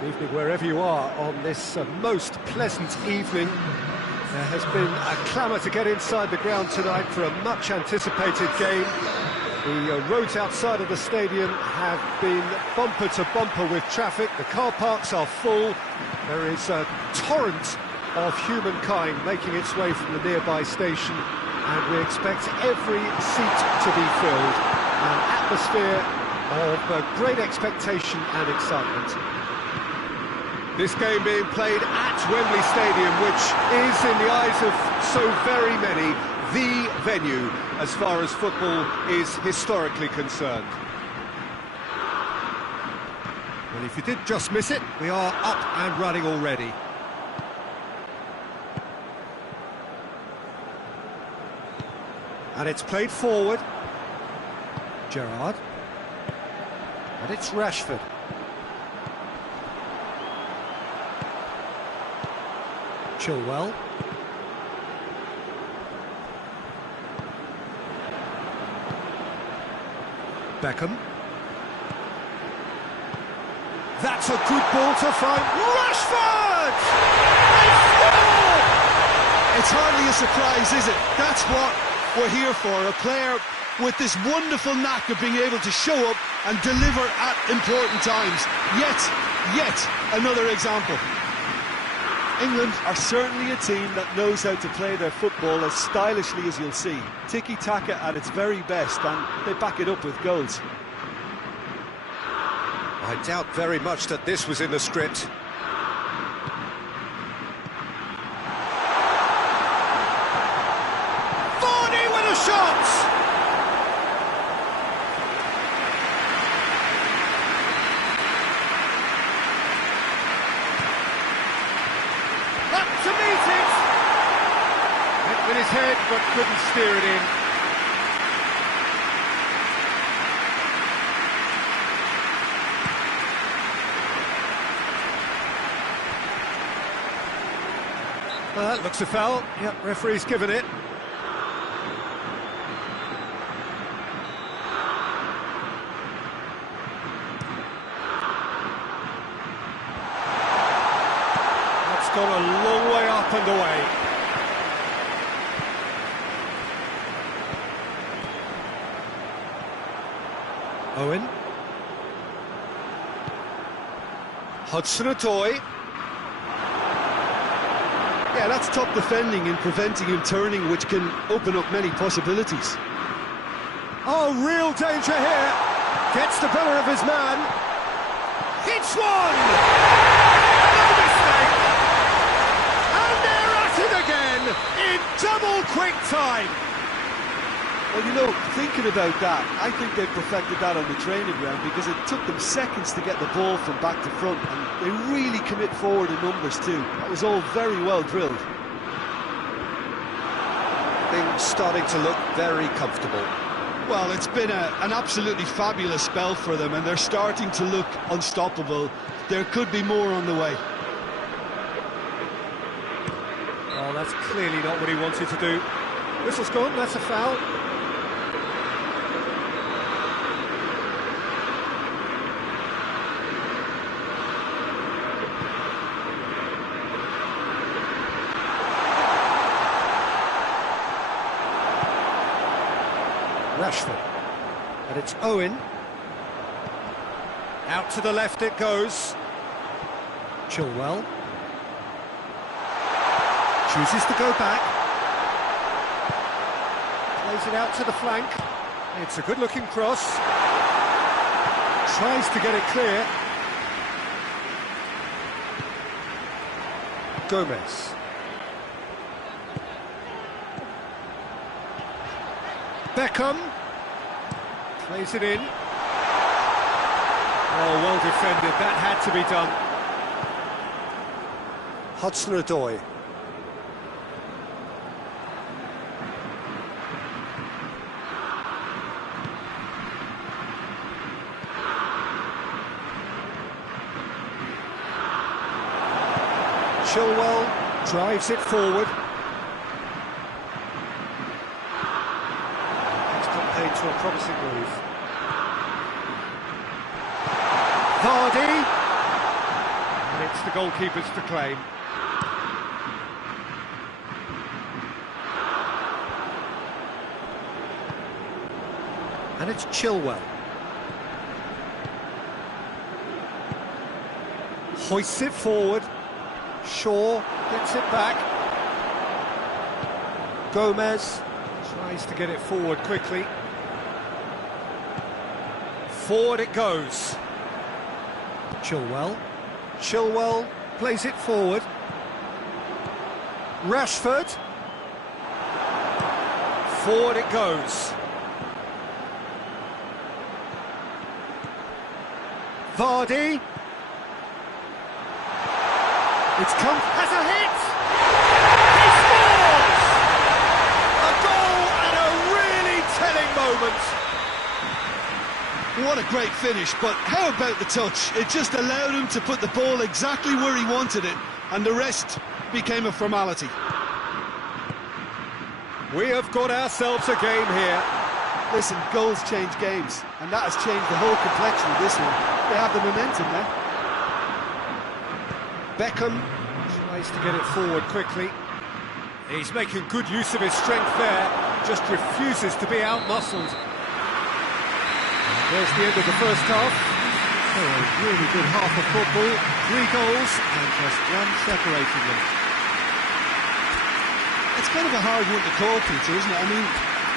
Good evening wherever you are on this most pleasant evening. There has been a clamour to get inside the ground tonight for a much anticipated game. The roads outside of the stadium have been bumper to bumper with traffic. The car parks are full. There is a torrent of humankind making its way from the nearby station, and we expect every seat to be filled. An atmosphere of great expectation and excitement. This game being played at Wembley Stadium, which is, in the eyes of so very many, the venue as far as football is historically concerned. Well, if you did just miss it, we are up and running already. And it's played forward. Gerrard. And it's Rashford. Chilwell. Beckham. That's a good ball to find. Rashford! It's hardly a surprise, is it? That's what we're here for. A player with this wonderful knack of being able to show up and deliver at important times. Yet another example. England are certainly a team that knows how to play their football as stylishly as you'll see. Tiki-taka at its very best, and they back it up with goals. I doubt very much that this was in the script. Vardy with a shot! Up to meet it! Hit with his head, but couldn't steer it in. Well, that looks a foul. Yep, referee's given it. That's gone a long way up and away. Owen. Hudson-Odoi. Yeah, that's top defending and preventing him turning, which can open up many possibilities. Oh, real danger here. Gets the better of his man. Hits one! No mistake! And they're at it again in double quick time. Well, you know, thinking about that, I think they've perfected that on the training ground, because it took them seconds to get the ball from back to front, and they really commit forward in numbers too. That was all very well drilled. Things starting to look very comfortable. Well, it's been an absolutely fabulous spell for them, and they're starting to look unstoppable. There could be more on the way. Oh, that's clearly not what he wanted to do. Whistle's gone, that's a foul. Rashford, and it's Owen. Out to the left it goes. Chilwell chooses to go back. Plays it out to the flank. It's a good-looking cross. Tries to get it clear. Gomez. Beckham plays it in. Oh, well defended. That had to be done. Hudson-Odoi. Chilwell drives it forward. To a promising move. Vardy. amongst the goalkeepers to claim. And it's Chilwell. Hoists it forward. Shaw gets it back. Gomez tries to get it forward quickly. Forward it goes. Chilwell plays it forward. Rashford. Forward it goes. Vardy. It's come, has a hit! He scores! A goal and a really telling moment. What a great finish, but how about the touch? It just allowed him to put the ball exactly where he wanted it, and the rest became a formality. We have got ourselves a game here. Listen, goals change games, and that has changed the whole complexion of this one. They have the momentum now. Beckham tries to get it forward quickly. He's making good use of his strength there, just refuses to be out-muscled. There's the end of the first half. Oh, a really good half of football. 3 goals and just one separating them. It's kind of a hard one to call, Peter, isn't it? I mean,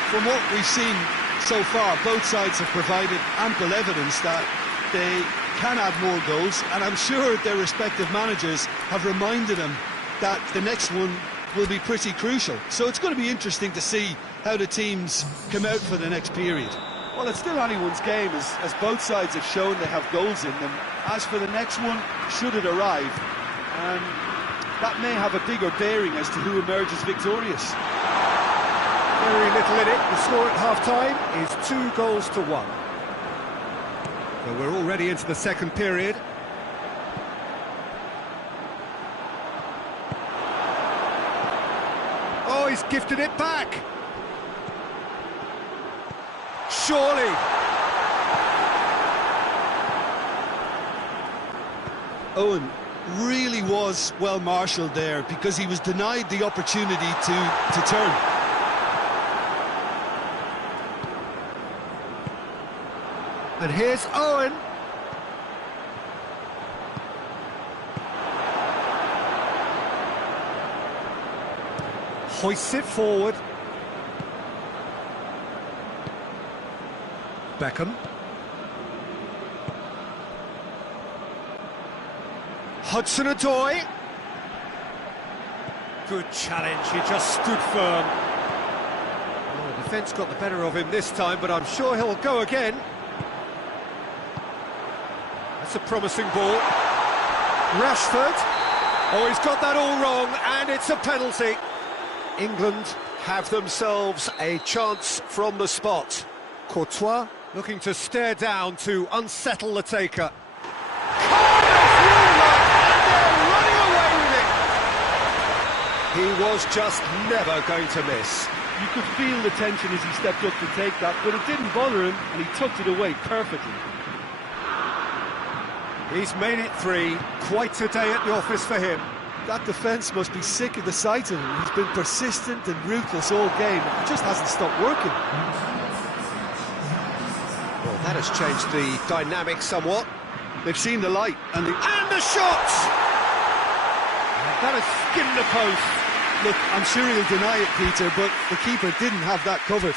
from what we've seen so far, both sides have provided ample evidence that they can add more goals, and I'm sure their respective managers have reminded them that the next one will be pretty crucial. So it's going to be interesting to see how the teams come out for the next period. Well, it's still anyone's game, as both sides have shown they have goals in them. As for the next one, should it arrive, that may have a bigger bearing as to who emerges victorious. Very little in it. The score at half-time is 2 goals to 1. Well, we're already into the second period. Oh, he's gifted it back. Surely. Owen really was well marshalled there because he was denied the opportunity to turn. And here's Owen. Hoists it forward. Beckham. Hudson-Odoi. Good challenge, he just stood firm. Well, the defence got the better of him this time, but I'm sure he'll go again. That's a promising ball. Rashford. Oh, he's got that all wrong, and it's a penalty. England have themselves a chance from the spot. Courtois looking to stare down to unsettle the taker. He was just never going to miss. You could feel the tension as he stepped up to take that, but it didn't bother him, and he tucked it away perfectly. He's made it 3. Quite a day at the office for him. That defence must be sick of the sight of him. He's been persistent and ruthless all game. It just hasn't stopped working. Well, that has changed the dynamic somewhat. They've seen the light, and the shot! That has skimmed the post. Look, I'm sure he'll deny it, Peter, but the keeper didn't have that covered.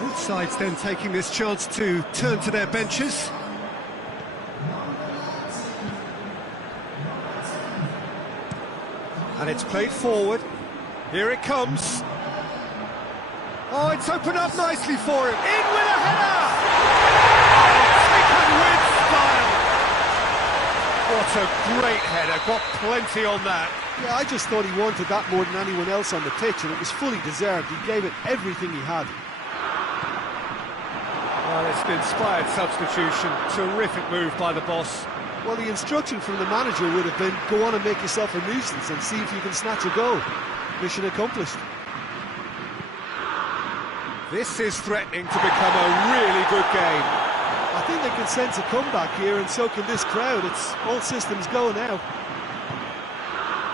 Both sides then taking this chance to turn to their benches. And it's played forward. Here it comes. It's opened up nicely for him. In with a header! Taken with style! What a great header, got plenty on that. Yeah, I just thought he wanted that more than anyone else on the pitch, and it was fully deserved. He gave it everything he had. Well, it's an inspired substitution. Terrific move by the boss. Well, the instruction from the manager would have been, go on and make yourself a nuisance and see if you can snatch a goal. Mission accomplished. This is threatening to become a really good game. I think they can sense a comeback here, and so can this crowd. It's all systems go now.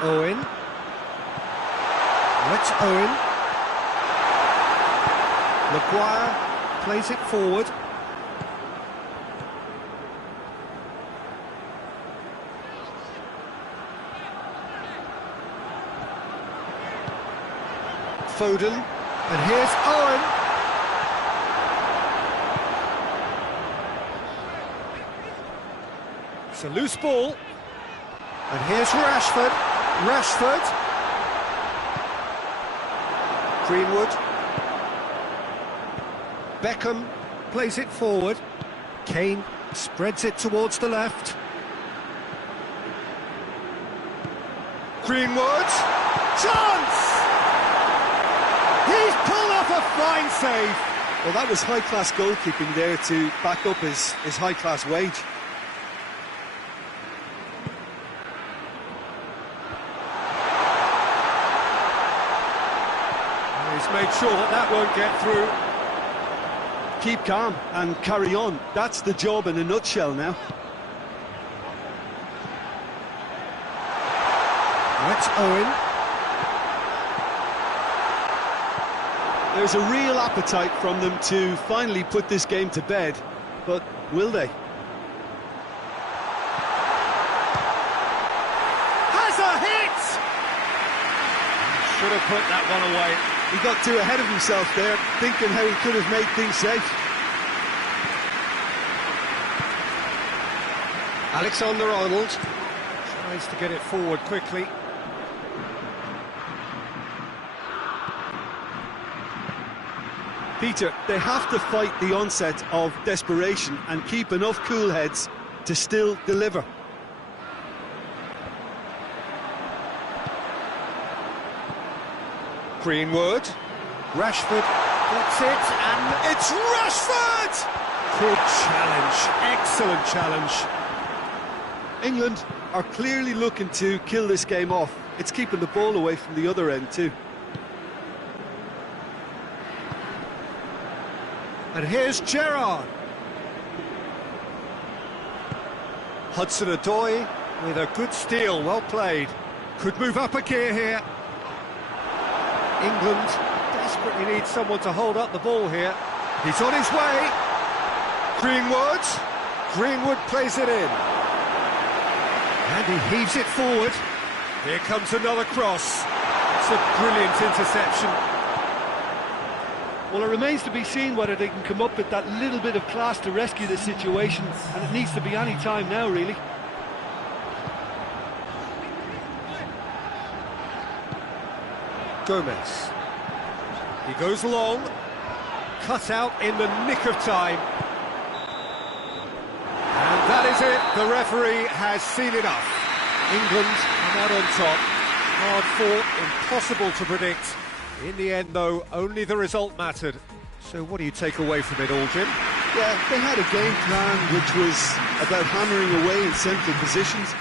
Owen. Let's Owen. Maguire plays it forward. Foden, and here's Owen. It's a loose ball, and here's Rashford. Greenwood. Beckham plays it forward. Kane spreads it towards the left. Greenwood. Chance! He's pulled off a fine save. Well, that was high-class goalkeeping there to back up his high-class wage. He's made sure that won't get through. Keep calm and carry on. That's the job in a nutshell now. That's Owen. There's a real appetite from them to finally put this game to bed, but will they? Has a hit! Should have put that one away. He got too ahead of himself there, thinking how he could have made things safe. Alexander-Arnold tries to get it forward quickly. Peter, they have to fight the onset of desperation and keep enough cool heads to still deliver. Greenwood. Rashford gets it, and it's Rashford! Good challenge, excellent challenge. England are clearly looking to kill this game off. It's keeping the ball away from the other end too. And here's Gerrard. Hudson-Odoi with a good steal, well played. Could move up a gear here. England desperately needs someone to hold up the ball here. He's on his way. Greenwood plays it in. And he heaves it forward. Here comes another cross. It's a brilliant interception. Well, it remains to be seen whether they can come up with that little bit of class to rescue the situation, and it needs to be any time now, really. Gomez. He goes long, cut out in the nick of time. And that is it, the referee has seen enough. England come out on top, hard fought, impossible to predict. In the end, though, only the result mattered. So what do you take away from it all, Jim? Yeah, they had a game plan which was about hammering away in central positions.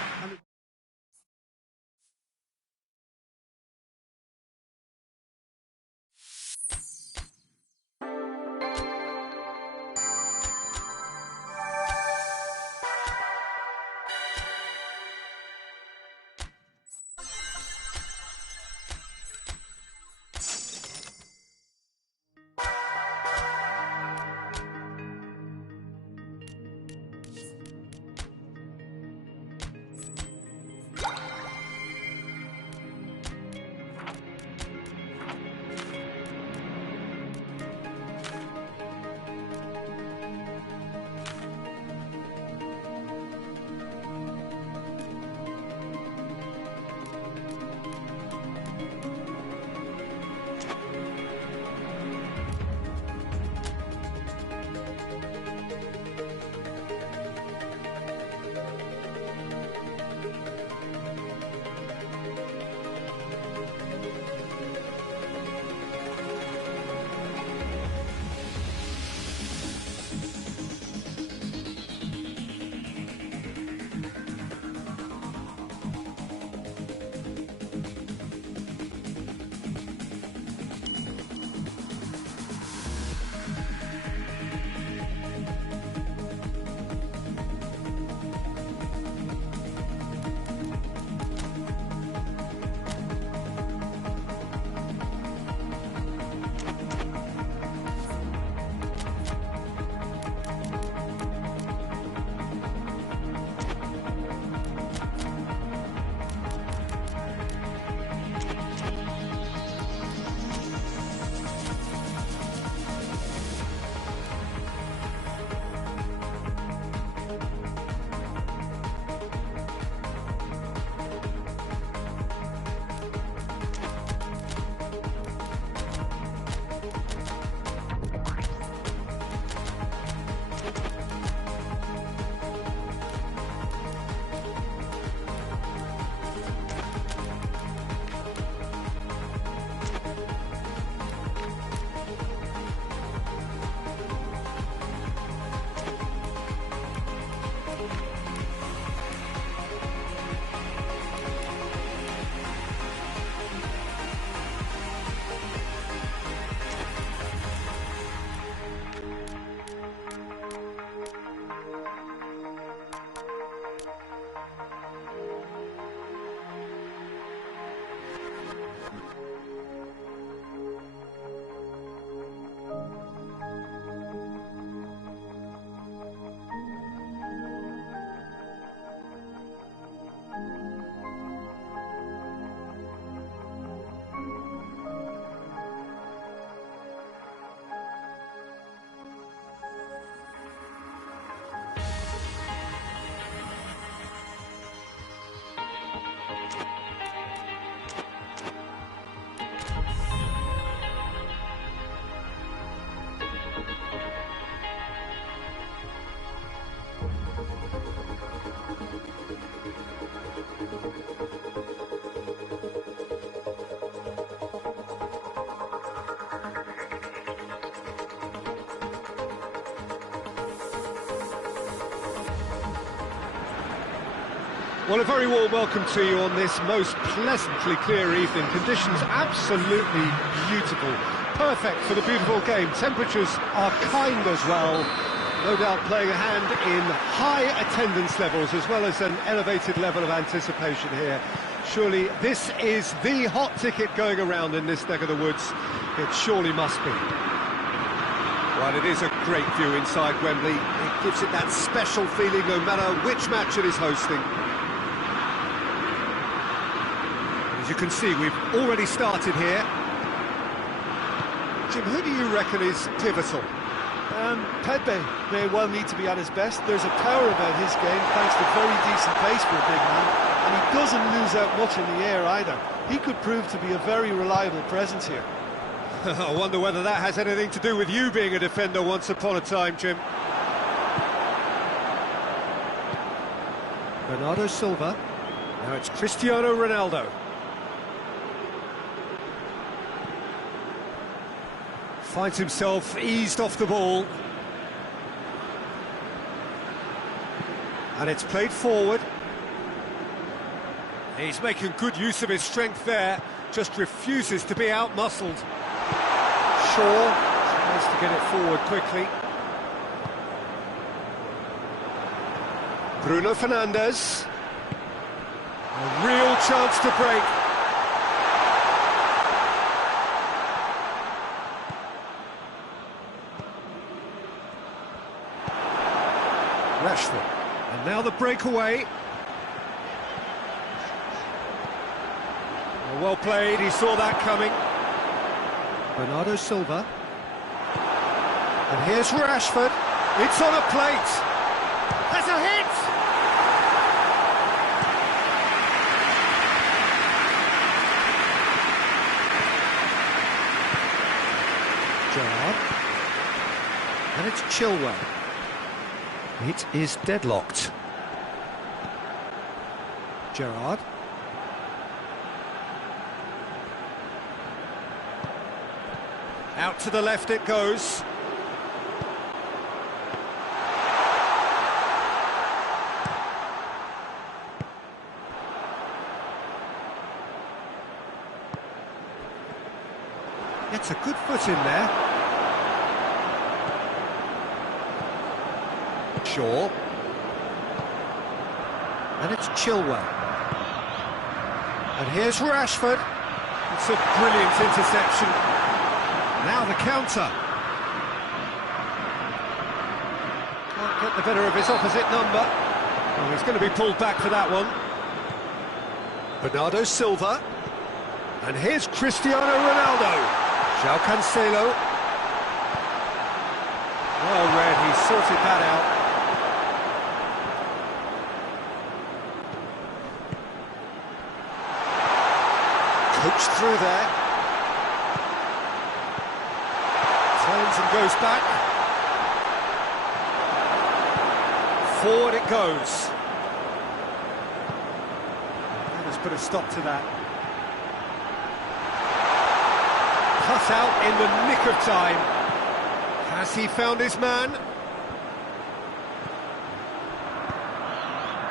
Well, a very warm welcome to you on this most pleasantly clear evening. Conditions absolutely beautiful. Perfect for the beautiful game. Temperatures are kind as well. No doubt playing a hand in high attendance levels as well as an elevated level of anticipation here. Surely this is the hot ticket going around in this neck of the woods. It surely must be. Well, it is a great view inside Wembley. It gives it that special feeling no matter which match it is hosting. As you can see, we've already started here. Jim, who do you reckon is pivotal? Pepe may well need to be at his best. There's a power about his game thanks to very decent pace for a big man, and he doesn't lose out much in the air either. He could prove to be a very reliable presence here. I wonder whether that has anything to do with you being a defender once upon a time, Jim. Bernardo Silva. Now it's Cristiano Ronaldo. Finds himself eased off the ball. And it's played forward. He's making good use of his strength there. Just refuses to be out-muscled. Shaw tries to get it forward quickly. Bruno Fernandes. A real chance to break. Rashford. And now the breakaway. Well played, he saw that coming. Bernardo Silva. And here's Rashford. It's on a plate. Has a hit! Gerrard. And it's Chilwell. It is deadlocked. Gerrard. Out to the left it goes. Gets a good foot in there. Shaw. And it's Chilwell. And here's Rashford. It's a brilliant interception. Now the counter. Can't get the better of his opposite number. Oh, he's going to be pulled back for that one. Bernardo Silva. And here's Cristiano Ronaldo. João Cancelo. Well read, he sorted that out. Coached through there. Turns and goes back. Forward it goes. That has put a stop to that. Cut out in the nick of time. Has he found his man?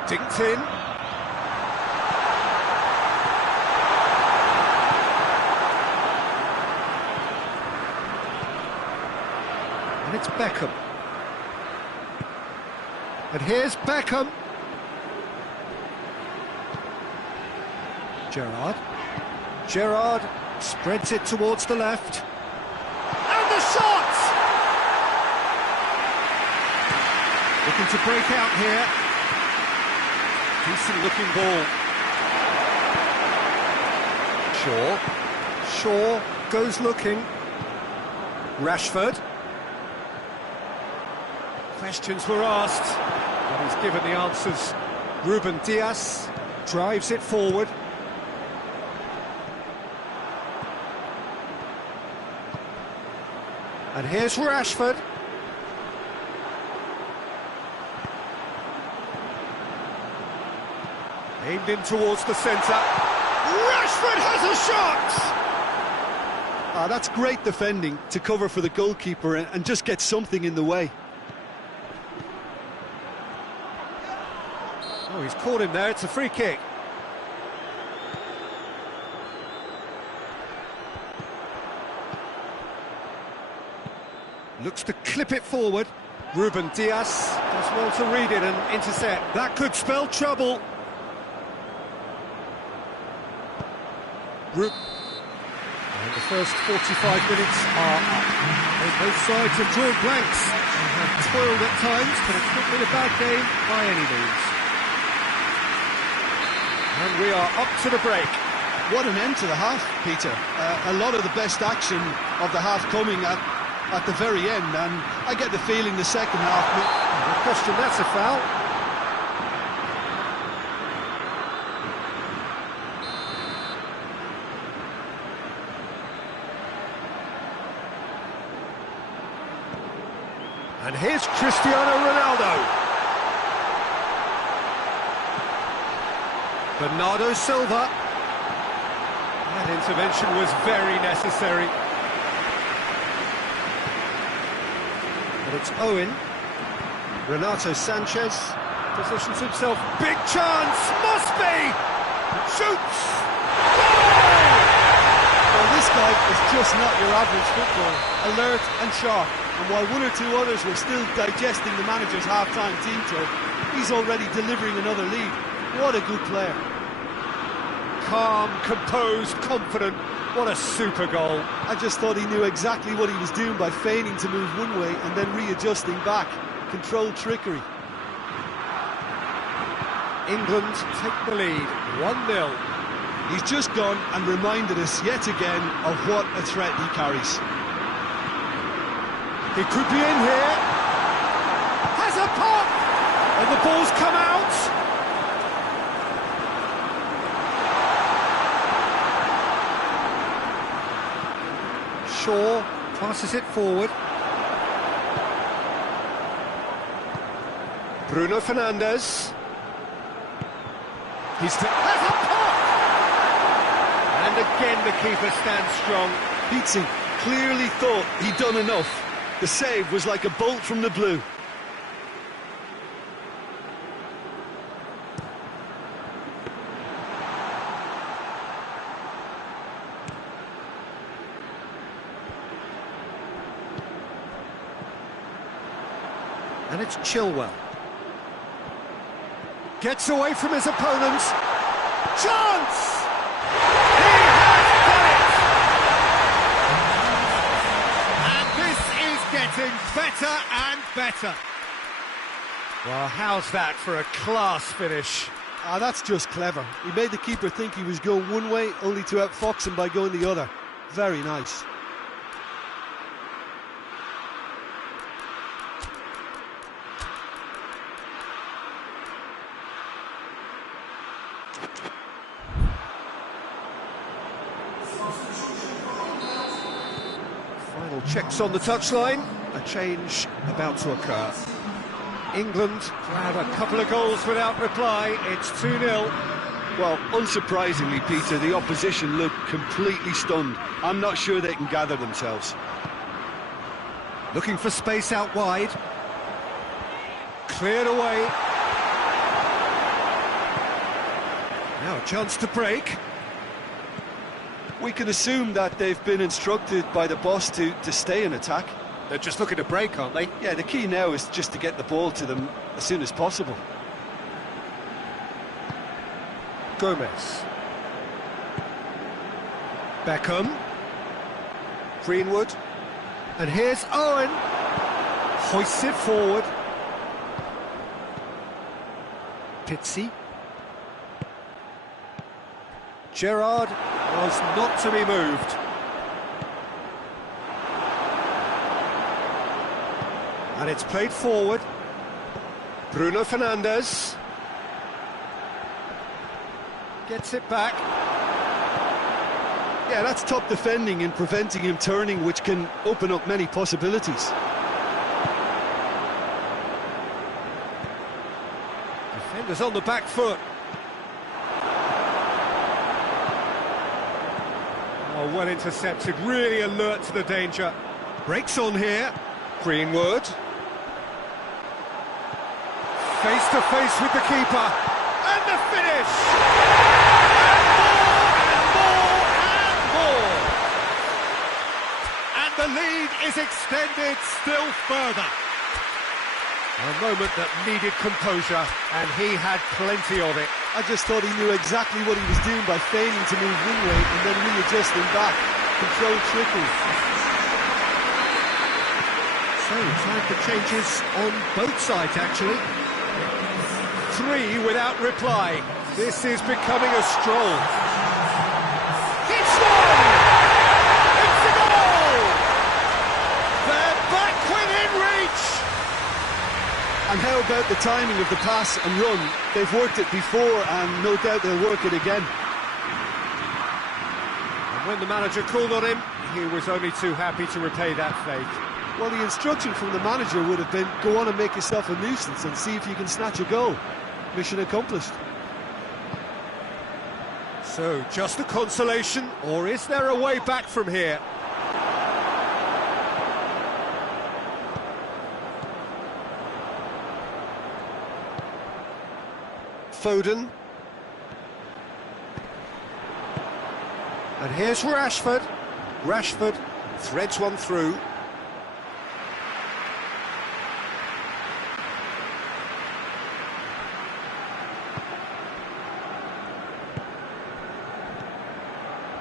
Dinked in. And it's Beckham. And here's Beckham. Gerrard spreads it towards the left. And the shot! Looking to break out here. Decent looking ball. Shaw goes looking. Rashford. Questions were asked, but he's given the answers. Ruben Dias drives it forward. And here's Rashford. Aimed in towards the centre. Rashford has a shot! That's great defending to cover for the goalkeeper and just get something in the way. Oh, he's caught him there, it's a free kick. Looks to clip it forward. Ruben Diaz does well to read it and intercept. That could spell trouble. And the first 45 minutes are up. Both sides have drawn blanks. They have toiled at times, but it's not been a bad game by any means. And we are up to the break. What an end to the half, Peter. A lot of the best action of the half coming at the very end, and I get the feeling the second half... No question, that's a foul. And here's Cristiano Ronaldo. Bernardo Silva. That intervention was very necessary. But it's Owen. Renato Sanchez positions himself. Big chance! Must be! Shoots! Well, this guy is just not your average footballer. Alert and sharp. And while one or two others were still digesting the manager's half-time team talk, he's already delivering another lead. What a good player. Calm, composed, confident. What a super goal. I just thought he knew exactly what he was doing by feigning to move one way and then readjusting back. Controlled trickery. England take the lead, 1-0. He's just gone and reminded us yet again of what a threat he carries. He could be in here. Has a pop! And the ball's come out. Shaw passes it forward. Bruno Fernandes. Has a pop! And again the keeper stands strong. Pizzi clearly thought he'd done enough. The save was like a bolt from the blue. And it's Chilwell. Gets away from his opponents. Chance! He has done it! And this is getting better and better. Well, how's that for a class finish? Ah, that's just clever. He made the keeper think he was going one way, only to outfox him by going the other. Very nice. Final checks on the touchline. A change about to occur. England had a couple of goals without reply. It's 2-0. Well, unsurprisingly, Peter, the opposition look completely stunned. I'm not sure they can gather themselves. Looking for space out wide. Cleared away. Now a chance to break. We can assume that they've been instructed by the boss to stay in attack. They're just looking to break, aren't they? Yeah, the key now is just to get the ball to them as soon as possible. Gomez. Beckham. Greenwood. And here's Owen. Hoists it forward. Pizzi. Gerrard was not to be moved. And it's played forward. Bruno Fernandes. Gets it back. Yeah, that's top defending and preventing him turning, which can open up many possibilities. Defenders on the back foot. Oh, well intercepted, really alert to the danger. Breaks on here. Greenwood. Face to face with the keeper. And the finish! And more! And the lead is extended still further. A moment that needed composure, and he had plenty of it. I just thought he knew exactly what he was doing by failing to move wing weight and then readjusting back. Controlled trickery. So, time for changes on both sides, actually. 3 without reply. This is becoming a stroll. It's one! It's a goal! They're back within reach! And how about the timing of the pass and run? They've worked it before and no doubt they'll work it again. And when the manager called on him, he was only too happy to repay that faith. Well, the instruction from the manager would have been, go on and make yourself a nuisance and see if you can snatch a goal. Mission accomplished. So, just a consolation, or is there a way back from here? Foden. And here's Rashford. Rashford threads one through.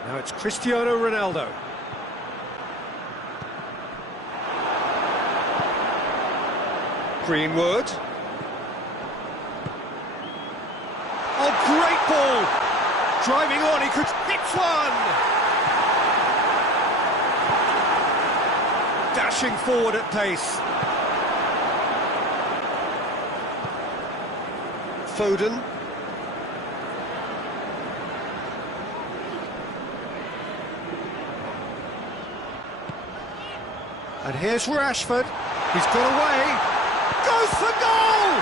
Now it's Cristiano Ronaldo. Greenwood. Oh, great ball! Driving on, he could hit one! Dashing forward at pace. Foden. And here's Rashford. He's got away. Goes for goal!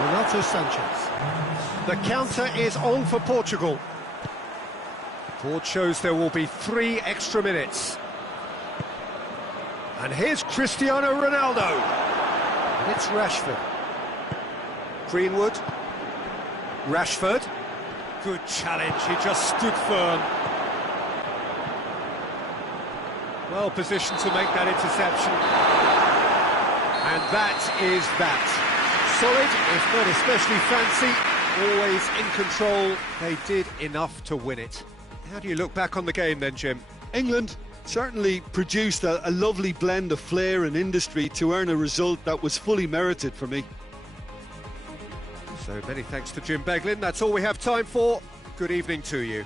Renato Sanchez. The counter is on for Portugal. Board shows there will be 3 extra minutes. And here's Cristiano Ronaldo. And it's Rashford. Greenwood. Rashford. Good challenge, he just stood firm. Well positioned to make that interception. And that is that. Solid, if not especially fancy, always in control. They did enough to win it. How do you look back on the game then, Jim? England certainly produced a lovely blend of flair and industry to earn a result that was fully merited for me. So many thanks to Jim Beglin. That's all we have time for. Good evening to you.